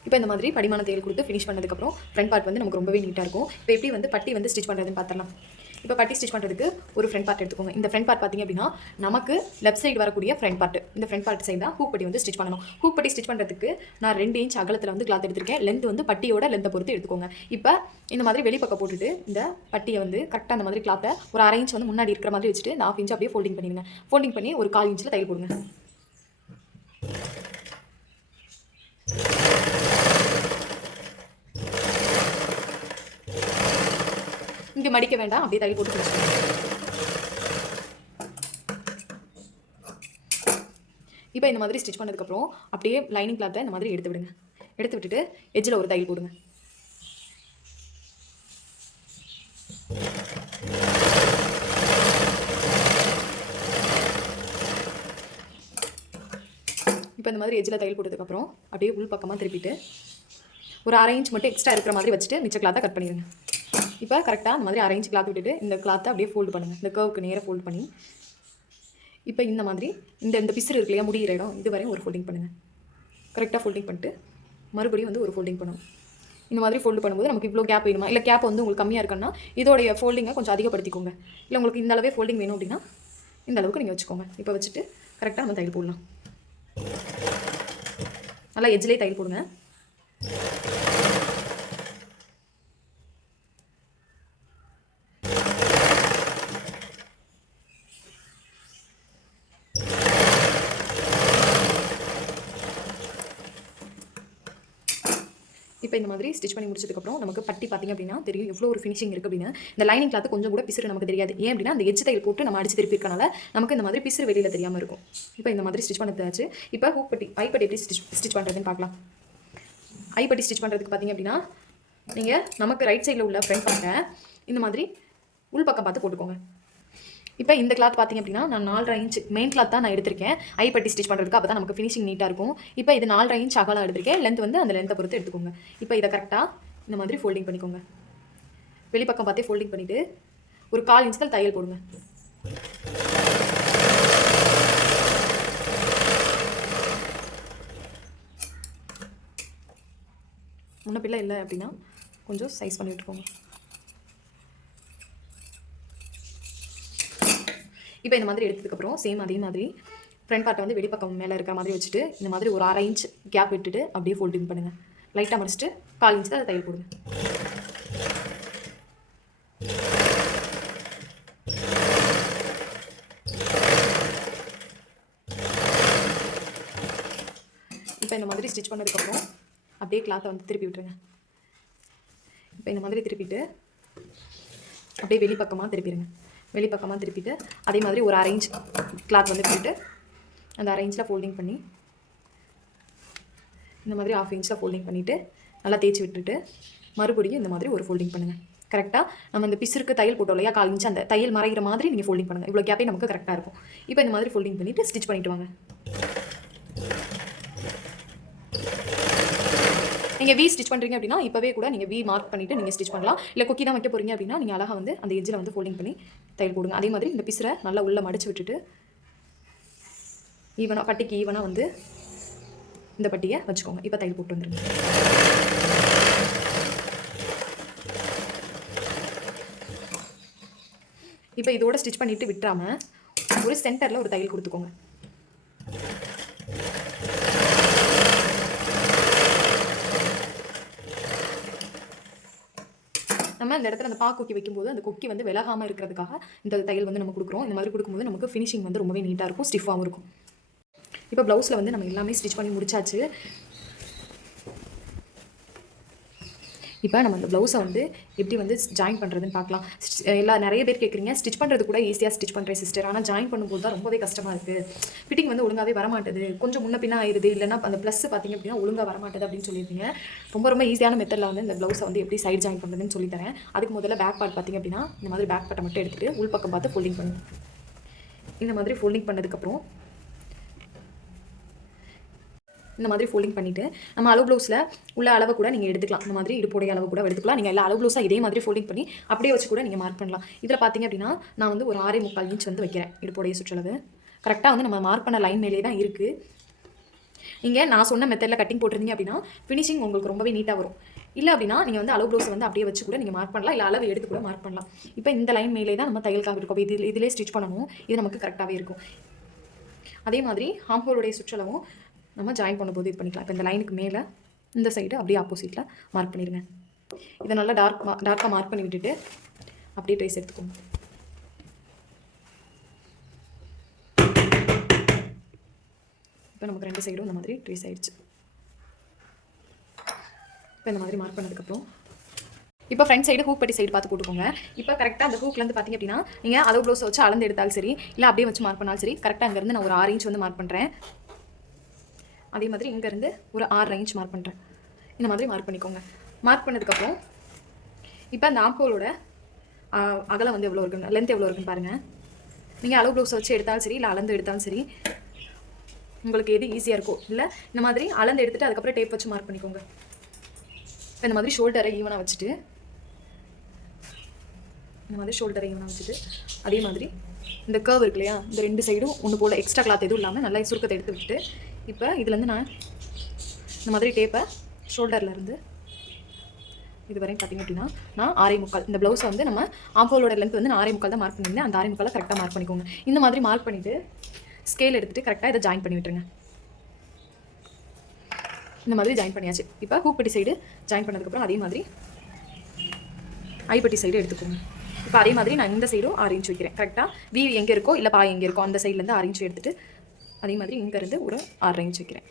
இப்போ இந்த மாதிரி படிமான தையல் கொடுத்து ஃபினிஷ் பண்ணதுக்கப்புறம் ஃப்ரண்ட் பார்ட் வந்து நமக்கு ரொம்பவே நீட்டாக இருக்கும். இப்போ எப்படி வந்து பட்டி வந்து ஸ்டிச் பண்ணுறதுன்னு பார்த்துடலாம். இப்போ பட்டி ஸ்டிச் பண்ணுறதுக்கு ஒரு ஃப்ரண்ட் பார்ட் எடுத்துக்கோங்க. இந்த ஃப்ரண்ட் பார்ட் பார்த்திங்க அப்படின்னா நமக்கு லெஃப்ட் சைடு வரக்கூடிய ஃப்ரண்ட் பார்ட், இந்த ஃப்ரண்ட் பார்ட் சைடு தான் ஹூக் பட்டி வந்து ஸ்டிச் பண்ணணும். ஹூக் பட்டி ஸ்டிச் பண்ணுறதுக்கு நான் 2 இன்ச் அகலத்தில் வந்து கிளாத் எடுத்திருக்கேன். லென்த் வந்து பட்டியோட லென்த்தை பொறுத்து எடுத்துக்கோங்க. இப்போ இந்த மாதிரி வெளிப்பக்கம் போட்டுட்டு இந்த பட்டியை வந்து கரெக்டாக அந்த மாதிரி கிளாத்தை ஒரு 1/2 இன்ச் வந்து முன்னாடி இருக்கிற மாதிரி வச்சுட்டு இந்த 1/2 இன்ச் அப்படியே ஃபோல்டிங் பண்ணிடுங்க. ஃபோல்டிங் பண்ணி ஒரு 1/4 இன்ச்சில் தையல் போடுங்க. இங்கே மடிக்க வேண்டாம், அப்படியே தையல் போட்டு வச்சுக்கோங்க. இப்போ இந்த மாதிரி ஸ்டிச் பண்ணதுக்கப்புறம் அப்படியே லைனிங் கிளாத்தை இந்த மாதிரி எடுத்து விடுங்க. எடுத்து விட்டுட்டு எட்ஜில் ஒரு தையல் போடுங்க. இப்போ இந்த மாதிரி எட்ஜில் தையல் போட்டதுக்கப்புறம் அப்படியே உள் பக்கமாக திருப்பிட்டு ஒரு 1/2 இன்ச் மட்டும் எக்ஸ்ட்ரா இருக்கிற மாதிரி வச்சுட்டு மிச்ச கிளாத்தை கட் பண்ணிடுங்க. இப்போ கரெக்டாக அந்த மாதிரி 1/2 இன்ச் கிளாத் விட்டுட்டு இந்த கிளாத்தை அப்படியே ஃபோல்டு பண்ணுங்கள். இந்த கர்வுக்கு நேராக ஃபோல்டு பண்ணி இப்போ இந்த மாதிரி இந்த பிசுறு இருக்கு இல்லையா, முடிகிற இடம் இது வரையும் ஒரு ஃபோல்டிங் பண்ணுங்கள். கரெக்டாக ஃபோல்டிங் பண்ணிட்டு மறுபடியும் வந்து ஒரு ஃபோல்டிங் பண்ணணும். இந்த மாதிரி ஃபோல்டு பண்ணும்போது நமக்கு இவ்வளோ கேப் வேணுமா, இல்லை கேப் வந்து உங்களுக்கு கம்மியாக இருக்குன்னா இதோடைய ஃபோல்டிங்கை கொஞ்சம் அதிகப்படுத்திக்கோங்க. இல்லை உங்களுக்கு இந்த அளவே ஃபோல்டிங் வேணும் அப்படின்னா இந்த அளவுக்கு நீங்கள் வச்சுக்கோங்க. இப்போ வச்சுட்டு கரெக்டாக நம்ம தையல் போடலாம். நல்லா எட்ஜ்லேயே தையல் போடுங்க. இப்போ இந்த மாதிரி ஸ்டிச் பண்ணி முடிச்சதுக்கப்புறம் நமக்கு பட்டி பார்த்திங்க அப்படின்னா தெரியும் எவ்வளோ ஒரு ஃபினிஷிங் இருக்குது அப்படின்னு. இந்த லைனிங் கிளாத் கொஞ்சம் கூட பிசுறு நமக்கு தெரியாது. ஏன் அப்படின்னா அந்த எட்ஜ் தையல் போட்டு நம்ம அடிச்சு திருப்பி இருக்கனால நமக்கு இந்த மாதிரி பிசுறு வெளியில் தெரியாமல் இருக்கும். இப்போ இந்த மாதிரி ஸ்டிச் பண்ணதாச்சு. இப்போ ஹூக் பட்டி ஐப்பட்டி எப்படி ஸ்டிச் பண்ணுறதுன்னு பார்க்கலாம். ஐப்பட்டி ஸ்டிச் பண்ணுறதுக்கு பார்த்திங்க அப்படின்னா நீங்கள் நமக்கு ரைட் சைடில் உள்ள ஃப்ரண்ட் பார்ட்டை இந்த மாதிரி உள் பக்கம் பார்த்து போட்டுக்கோங்க. இப்போ இந்த கிளாத் பார்த்திங்க அப்படின்னா நான் 4.5 இன்ச் மெயின் கிளாத் தான் நான் எடுத்திருக்கேன் ஐப்பட்டி ஸ்டிச் பண்ணுறதுக்கு. அப்போ தான் நமக்கு ஃபினிஷிங் நீட்டாக இருக்கும். இப்போ இது 4.5 இன்ச் அகலம் எடுத்திருக்கேன். லென்த் வந்து அந்த லென்த்தை பொறுத்து எடுத்துக்கோங்க. இப்போ இதை கரெக்டாக இந்த மாதிரி ஃபோல்டிங் பண்ணிக்கோங்க. வெளிப்பக்கம் பார்த்தே ஃபோல்டிங் பண்ணிவிட்டு ஒரு 1/4 இன்ச் தான் தையல் போடுங்க. முன்ன பிள்ளை இல்லை அப்படின்னா கொஞ்சம் சைஸ் பண்ணி விட்டுக்கோங்க. இப்போ இந்த மாதிரி எடுத்ததுக்கப்புறம் சேம் அதே மாதிரி ஃப்ரண்ட் பார்ட்டை வந்து வெளிப்பக்கம் மேலே இருக்கிற மாதிரி வச்சுட்டு இந்த மாதிரி ஒரு 1/2 இன்ச் கேப் விட்டுட்டு அப்படியே ஃபோல்டிங் பண்ணுங்கள். லைட்டாக முடிச்சுட்டு 1/4 இன்ச் தான் தையல் போடுங்க. இப்போ இந்த மாதிரி ஸ்டிச் பண்ணதுக்கப்புறம் அப்படியே கிளாத்தை வந்து திருப்பி விட்டுருங்க. இப்போ இந்த மாதிரி திருப்பிட்டு அப்படியே வெளிப்பக்கமாக திருப்பிடுங்க. வெளிப்பக்கமாக திருப்பிட்டு அதே மாதிரி ஒரு 1/2 இன்ச் கிளாத் வந்து போட்டு அந்த 1/2 இன்ச்சில் ஃபோல்டிங் பண்ணி இந்த மாதிரி 1/2 இன்ச்சில் ஃபோல்டிங் பண்ணிவிட்டு நல்லா தேய்ச்சி விட்டுட்டு மறுபடியும் இந்த மாதிரி ஒரு ஃபோல்டிங் பண்ணுங்கள். கரெக்டாக நம்ம இந்த பிசுருக்கு தையல் போட்டோம் இல்லையா, 1/4 இன்ச் அந்த தையல் மறைகிற மாதிரி நீங்கள் ஃபோல்டிங் பண்ணுங்கள். இவ்வளோ கேப்பே நமக்கு கரெக்டாக இருக்கும். இப்போ இந்த மாதிரி ஃபோல்டிங் பண்ணிவிட்டு ஸ்டிச் பண்ணிவிட்டு வாங்க. நீங்கள் வி ஸ்டிச் பண்ணுறீங்க அப்படின்னா இப்போவே கூட நீங்கள் வி மார்க் பண்ணிவிட்டு நீங்கள் ஸ்டிச் பண்ணலாம். இல்லை கொக்கி தான் வைக்க போகிறீங்க அப்படின்னா நீங்கள் அழகாக வந்து அந்த எட்ஜில் வந்து ஃபோல்டிங் பண்ணி தையல் போடுங்க. அதே மாதிரி இந்த பிசுரை நல்லா உள்ளே மடிச்சு விட்டுட்டு ஈவனாக பட்டிக்கு ஈவனாக வந்து இந்த பட்டியை வச்சுக்கோங்க. இப்போ தையல் போட்டு வந்துடுங்க. இப்போ இதோட ஸ்டிச் பண்ணிவிட்டு விட்டுறாமல் ஒரு சென்டரில் ஒரு தையல் கொடுத்துக்கோங்க. நம்ம இந்த இடத்துல அந்த கொக்கி வைக்கும்போது அந்த கொக்கி வந்து விலகாமல் இருக்கிறதுக்காக இந்த தையல் வந்து நம்ம கொடுக்குறோம். இந்த மாதிரி கொடுக்கும்போது நமக்கு ஃபினிஷிங் வந்து ரொம்பவே நீட்டாக இருக்கும், ஸ்டிஃபாகவும் இருக்கும். இப்போ ப்ளவுஸில் வந்து நம்ம எல்லாமே ஸ்டிச் பண்ணி முடிச்சாச்சு. இப்போ நம்ம அந்த ப்ளவுஸை வந்து எப்படி வந்து ஜாயின் பண்ணுறதுன்னு பார்க்கலாம். நிறைய பேர் கேட்குறீங்க, ஸ்டிச் பண்ணுறது கூட ஈஸியாக ஸ்டிச் பண்ணுறேன் சிஸ்டர், ஆனால் ஜாயின் பண்ணும்போது தான் ரொம்பவே கஷ்டமாக இருக்குது, ஃபிட்டிங் வந்து ஒழுங்காகவே வரமாட்டுது, கொஞ்சம் முன்ன பின்னா ஆயிடுது, இல்லைனா அந்த ப்ளஸ் பார்த்திங்க அப்படின்னா ஒழுங்காக வரமாட்டுது அப்படின்னு சொல்லியிருந்தீங்க. ரொம்ப ஈஸியான மெத்தடில் வந்து இந்த ப்ளவுஸை வந்து எப்படி சைட் ஜாயின் பண்ணுறதுன்னு சொல்லித்தரேன். அதுக்கு முதல்ல பேக் பார்ட் பார்த்திங்க அப்படின்னா இந்த மாதிரி பேக் பார்ட்டை மட்டும் எடுத்துகிட்டு உள் பக்கம் பார்த்து ஃபோல்டிங் பண்ணுங்க. இந்த மாதிரி ஃபோல்டிங் பண்ணதுக்கப்புறம் இந்த மாதிரி ஃபோல்டிங் பண்ணிவிட்டு நம்ம அளவு ப்ளவுஸில் உள்ள அளவு கூட நீங்கள் எடுத்துக்கலாம். இந்த மாதிரி இடுப்புடைய அளவு கூட எடுத்துக்கலாம். நீங்கள் எல்லா அளவு ப்ளவுஸாக இதே மாதிரி ஃபோல்டிங் பண்ணி அப்படியே வச்சு கூட நீங்கள் மார்க் பண்ணலாம். இதில் பார்த்திங்க அப்படின்னா நான் வந்து ஒரு 6.25 இன்ச் வந்து வைக்கிறேன் இடுப்புடைய சுற்றளவு. கரெக்டாக வந்து நம்ம மார்க் பண்ண லைன் மேலே தான் இருக்குது. நீங்கள் நான் சொன்ன மெத்தடில் கட்டிங் போட்டிருந்தீங்க அப்படின்னா ஃபினிஷிங் உங்களுக்கு ரொம்பவே நீட்டாக வரும். இல்லை அப்படின்னா நீங்கள் வந்து அளவு ப்ளவுஸை வந்து அப்படியே வச்சு கூட நீங்கள் மார்க் பண்ணலாம், இல்லை அளவு எடுத்து கூட மார்க் பண்ணலாம். இப்போ இந்த லைன் மேலே தான் நம்ம தையலுக்காக இருக்கும். இதிலே ஸ்டிச் பண்ணணும். இது நமக்கு கரெக்டாகவே இருக்கும். அதே மாதிரி ஹாம்ஹோலுடைய சுற்றளவும் நம்ம ஜாயின் பண்ணும்போது இது பண்ணிக்கலாம். இப்போ இந்த லைனுக்கு மேலே இந்த சைடு அப்படியே ஆப்போசிட்டில் மார்க் பண்ணிடுங்க. இதை நல்லா டார்க்காக மார்க் பண்ணி விட்டுட்டு அப்படியே ட்ரேஸ் எடுத்துக்கோங்க. இப்போ நமக்கு 2 சைடும் இந்த மாதிரி ட்ரேஸ் ஆகிடுச்சு. இப்போ இந்த மாதிரி மார்க் பண்ணதுக்கப்புறம் இப்போ ஃப்ரண்ட் சைடு ஹூக் பட்டி சைடு பார்த்து போட்டுக்கோங்க. இப்போ கரெக்டாக அந்த ஹூக்லேருந்து பார்த்திங்க அப்படின்னா நீங்கள் அளவு ப்ளவுஸை வச்சு அளந்து எடுத்தாலும் சரி, இல்லை அப்படியே வச்சு மார்க் பண்ணாலும் சரி, கரெக்டாக அங்கேருந்து நான் ஒரு 6 இன்ச் வந்து மார்க் பண்ணுறேன். அதே மாதிரி இங்கேருந்து ஒரு 6 இன்ச் மார்க் பண்ணுறேன். இந்த மாதிரி மார்க் பண்ணிக்கோங்க. மார்க் பண்ணதுக்கப்புறம் இப்போ அந்த ஆம்ஹோலோட அகலம் வந்து எவ்வளோ இருக்குன்னு, லென்த் எவ்வளோ இருக்குன்னு பாருங்கள். நீங்கள் அளவு ப்ளவுஸை வச்சு எடுத்தாலும் சரி, இல்லை அளந்து எடுத்தாலும் சரி, உங்களுக்கு எது ஈஸியாக இருக்கோ. இல்லை இந்த மாதிரி அளந்து எடுத்துகிட்டு அதுக்கப்புறம் டேப் வச்சு மார்க் பண்ணிக்கோங்க. இப்போ இந்த மாதிரி ஷோல்டரை ஈவனாக வச்சுட்டு அதே மாதிரி இந்த கர்வ் இருக்கு இல்லையா, இந்த 2 சைடும் ஒன்று போல் எக்ஸ்ட்ரா கிளாத் எதுவும் இல்லாமல் நல்லா சுருக்கத்தை எடுத்து விட்டு இப்போ இதுலேருந்து நான் இந்த மாதிரி டேப்பை ஷோல்டர்லேருந்து இது வரையும் பார்த்திங்க அப்படின்னா நான் 6.25. இந்த ப்ளவுஸை வந்து நம்ம ஆம்ஹோலோட லென்த் வந்து நான் 6.25 தான் மார்க் பண்ணியிருந்தேன். அந்த 6.25 கரெக்டாக மார்க் பண்ணிக்கோங்க. இந்த மாதிரி மார்க் பண்ணிவிட்டு ஸ்கேல் எடுத்துகிட்டு கரெக்டாக இதை ஜாயின் பண்ணி விட்டுருங்க. இந்த மாதிரி ஜாயின் பண்ணியாச்சு. இப்போ ஹூப்பட்டி சைடு ஜாயின் பண்ணதுக்கப்புறம் அதே மாதிரி ஐப்பட்டி சைடு எடுத்துக்கோங்க. இப்போ அதே மாதிரி நான் இந்த சைடும் 6 இன்ச் வைக்கிறேன். கரெக்டாக வீ எங்கே இருக்கோ இல்லை பாய் எங்கே இருக்கோ அந்த சைட்லேருந்து 6 இன்ச் எடுத்துகிட்டு அதே மாதிரி இங்கேருந்து ஒரு 6 இன்ச் வைக்கிறேன்.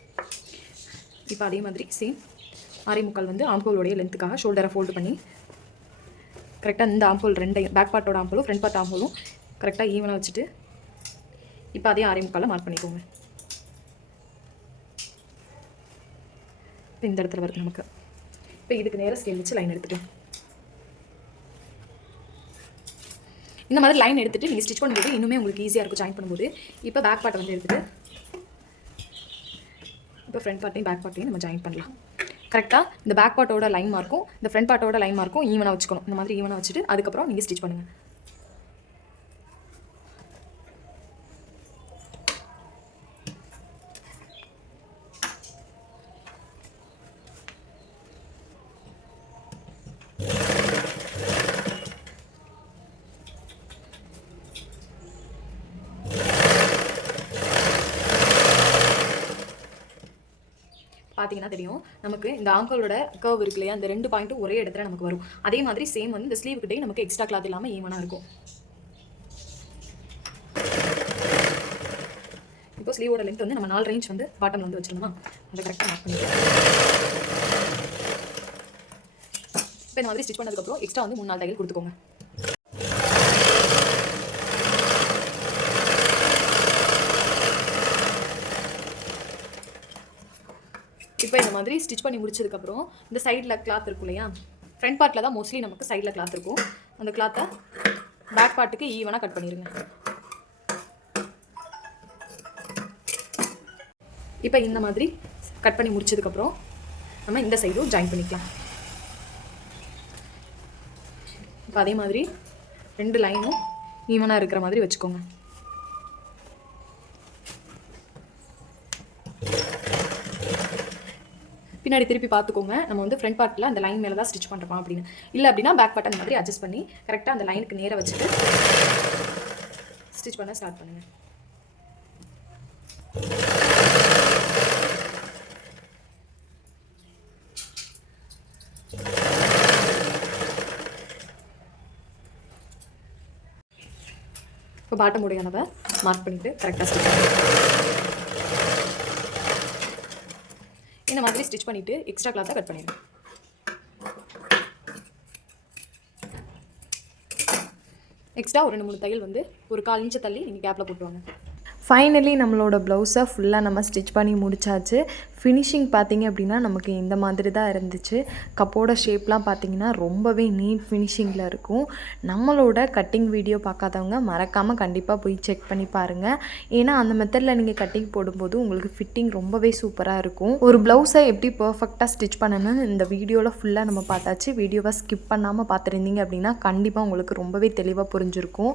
இப்போ அதே மாதிரி சேம் 6.25 வந்து ஆம்ஹோலோடைய லென்த்துக்காக ஷோல்டரை ஃபோல்டு பண்ணி கரெக்டாக இந்த ஆம்ஹோல் 2 பேக் பார்ட்டோட ஆம்ஹோலும் ஃப்ரண்ட் பார்ட் ஆம்ஹோலும் கரெக்டாக ஈவனாக வச்சுட்டு இப்போ அதே 6.25 மார்க் பண்ணிக்கோங்க. இப்போ இந்த இடத்துல வருது நமக்கு. இப்போ இதுக்கு நேராக ஸ்கேல் வச்சு லைன் எடுத்துகிட்டு இந்த மாதிரி லைன் எடுத்துகிட்டு நீங்கள் ஸ்டிச் பண்ணும்போது இன்னுமே உங்களுக்கு ஈஸியாக இருக்கும் ஜாயின் பண்ணும்போது. இப்போ பேக் பார்ட்டை வந்து எடுத்துகிட்டு இப்போ ஃப்ரண்ட் பார்ட்டையும் பேக் பார்ட்டையும் நம்ம ஜாயின் பண்ணலாம். கரெக்டாக இந்த பேக் பார்ட்டோட லைன் மார்க்கும் இந்த ஃப்ரண்ட் பார்ட்டோட லைன் மார்க்கும் ஈவனாக வச்சுக்கணும். இந்த மாதிரி ஈவனாக வச்சுட்டு அதுக்கப்புறம் நீங்கள் ஸ்டிச் பண்ணுங்கள். பார்த்தீங்கன்னா தெரியும் நமக்கு இந்த ஆம்ஹோலோட கர்வ் இருக்கு இல்லையா, அந்த 2 பாயிண்ட்டும் ஒரே இடத்துல நமக்கு வரும். அதே மாதிரி சேம் வந்து இந்த ஸ்லீவ் கிட்டே நமக்கு எக்ஸ்ட்ரா கிளாத் இல்லாமல் ஈவனாக இருக்கும். இப்போ ஸ்லீவோட லென்த் வந்து நம்ம 4 இன்ச் வந்து பாட்டம் வந்து வச்சிருந்தோமா, அதை கரெக்டாக மார்க் பண்ணிக்கலாம். இப்போ இந்த மாதிரி ஸ்டிச் பண்ணதுக்கப்புறம் எக்ஸ்ட்ரா வந்து 3-4 தையல் கொடுத்துக்கோங்க. இப்போ இந்த மாதிரி ஸ்டிச் பண்ணி முடிச்சதுக்கப்புறம் இந்த சைடில் கிளாத் இருக்கும் இல்லையா, ஃப்ரண்ட் பார்ட்டில் தான் மோஸ்ட்லி நமக்கு சைடில் கிளாத் இருக்கும். அந்த கிளாத்தை பேக் பார்ட்டுக்கு ஈவனாக கட் பண்ணிடுங்க. இப்போ இந்த மாதிரி கட் பண்ணி முடிச்சதுக்கப்புறம் நம்ம இந்த சைடும் ஜாயின் பண்ணிக்கலாம். இப்போ அதே மாதிரி 2 லைனும் ஈவனாக இருக்கிற மாதிரி வச்சுக்கோங்க. பின்னாடி திருப்பி பார்த்துக்கோங்க. நம்ம வந்து ஃப்ரண்ட் பார்ட்டில் அந்த லைன் மேலே தான் ஸ்டிச் பண்ணுறோம் அப்படின்னு. இல்லை அப்படின்னா பேக் பார்ட் அந்த மாதிரி அட்ஜஸ்ட் பண்ணி கரெக்டாக அந்த லைனுக்கு நேராக வச்சுட்டு ஸ்டிச் பண்ண ஸ்டார்ட் பண்ணுங்கள். இப்போ பாட்டம் உடைய அளவை மார்க் பண்ணிவிட்டு கரெக்டாக ஸ்டிச் பண்ணுங்கள். இந்த மாதிரி ஸ்டிச் பண்ணிவிட்டு எக்ஸ்ட்ரா கிளாத்தை கட் பண்ணிடுங்க. எக்ஸ்ட்ரா ஒரு 2-3 தையல் வந்து ஒரு 1/4 இன்ச்சு தள்ளி நீங்கள் கேப்பில் போட்டுவாங்க. ஃபைனலி நம்மளோட ப்ளவுஸை ஃபுல்லாக நம்ம ஸ்டிச் பண்ணி முடிச்சாச்சு. ஃபினிஷிங் பார்த்திங்க அப்படின்னா நமக்கு இந்த மாதிரி தான் இருந்துச்சு. கப்போட ஷேப்லாம் பார்த்திங்கன்னா ரொம்பவே நீட் ஃபினிஷிங்கில் இருக்கும். நம்மளோட கட்டிங் வீடியோ பார்க்காதவங்க மறக்காமல் கண்டிப்பாக போய் செக் பண்ணி பாருங்கள். ஏன்னா அந்த மெத்தடில் நீங்கள் கட்டிங் போடும்போது உங்களுக்கு ஃபிட்டிங் ரொம்பவே சூப்பராக இருக்கும். ஒரு ப்ளவுஸை எப்படி பர்ஃபெக்டாக ஸ்டிச் பண்ணணும்னு இந்த வீடியோவில் ஃபுல்லாக நம்ம பார்த்தாச்சு. வீடியோவை ஸ்கிப் பண்ணாமல் பார்த்துருந்தீங்க அப்படின்னா கண்டிப்பாக உங்களுக்கு ரொம்பவே தெளிவாக புரிஞ்சிருக்கும்.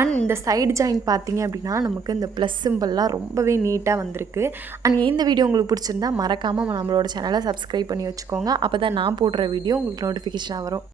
அண்ட் இந்த சைடு ஜாயின் பார்த்திங்க அப்படின்னா நமக்கு இந்த ப்ளஸ் சிம்பிள்லாம் ரொம்பவே நீட்டாக வந்திருக்கு. அண்ட் இந்த வீடியோ உங்களுக்கு பிடிச்சிருந்தா மறக்காமல் நம்மளோட சேனலை சப்ஸ்கிரைப் பண்ணி வச்சுக்கோங்க. அப்போ தான் நான் போடுற வீடியோ உங்களுக்கு நோட்டிஃபிகேஷனாக வரும்.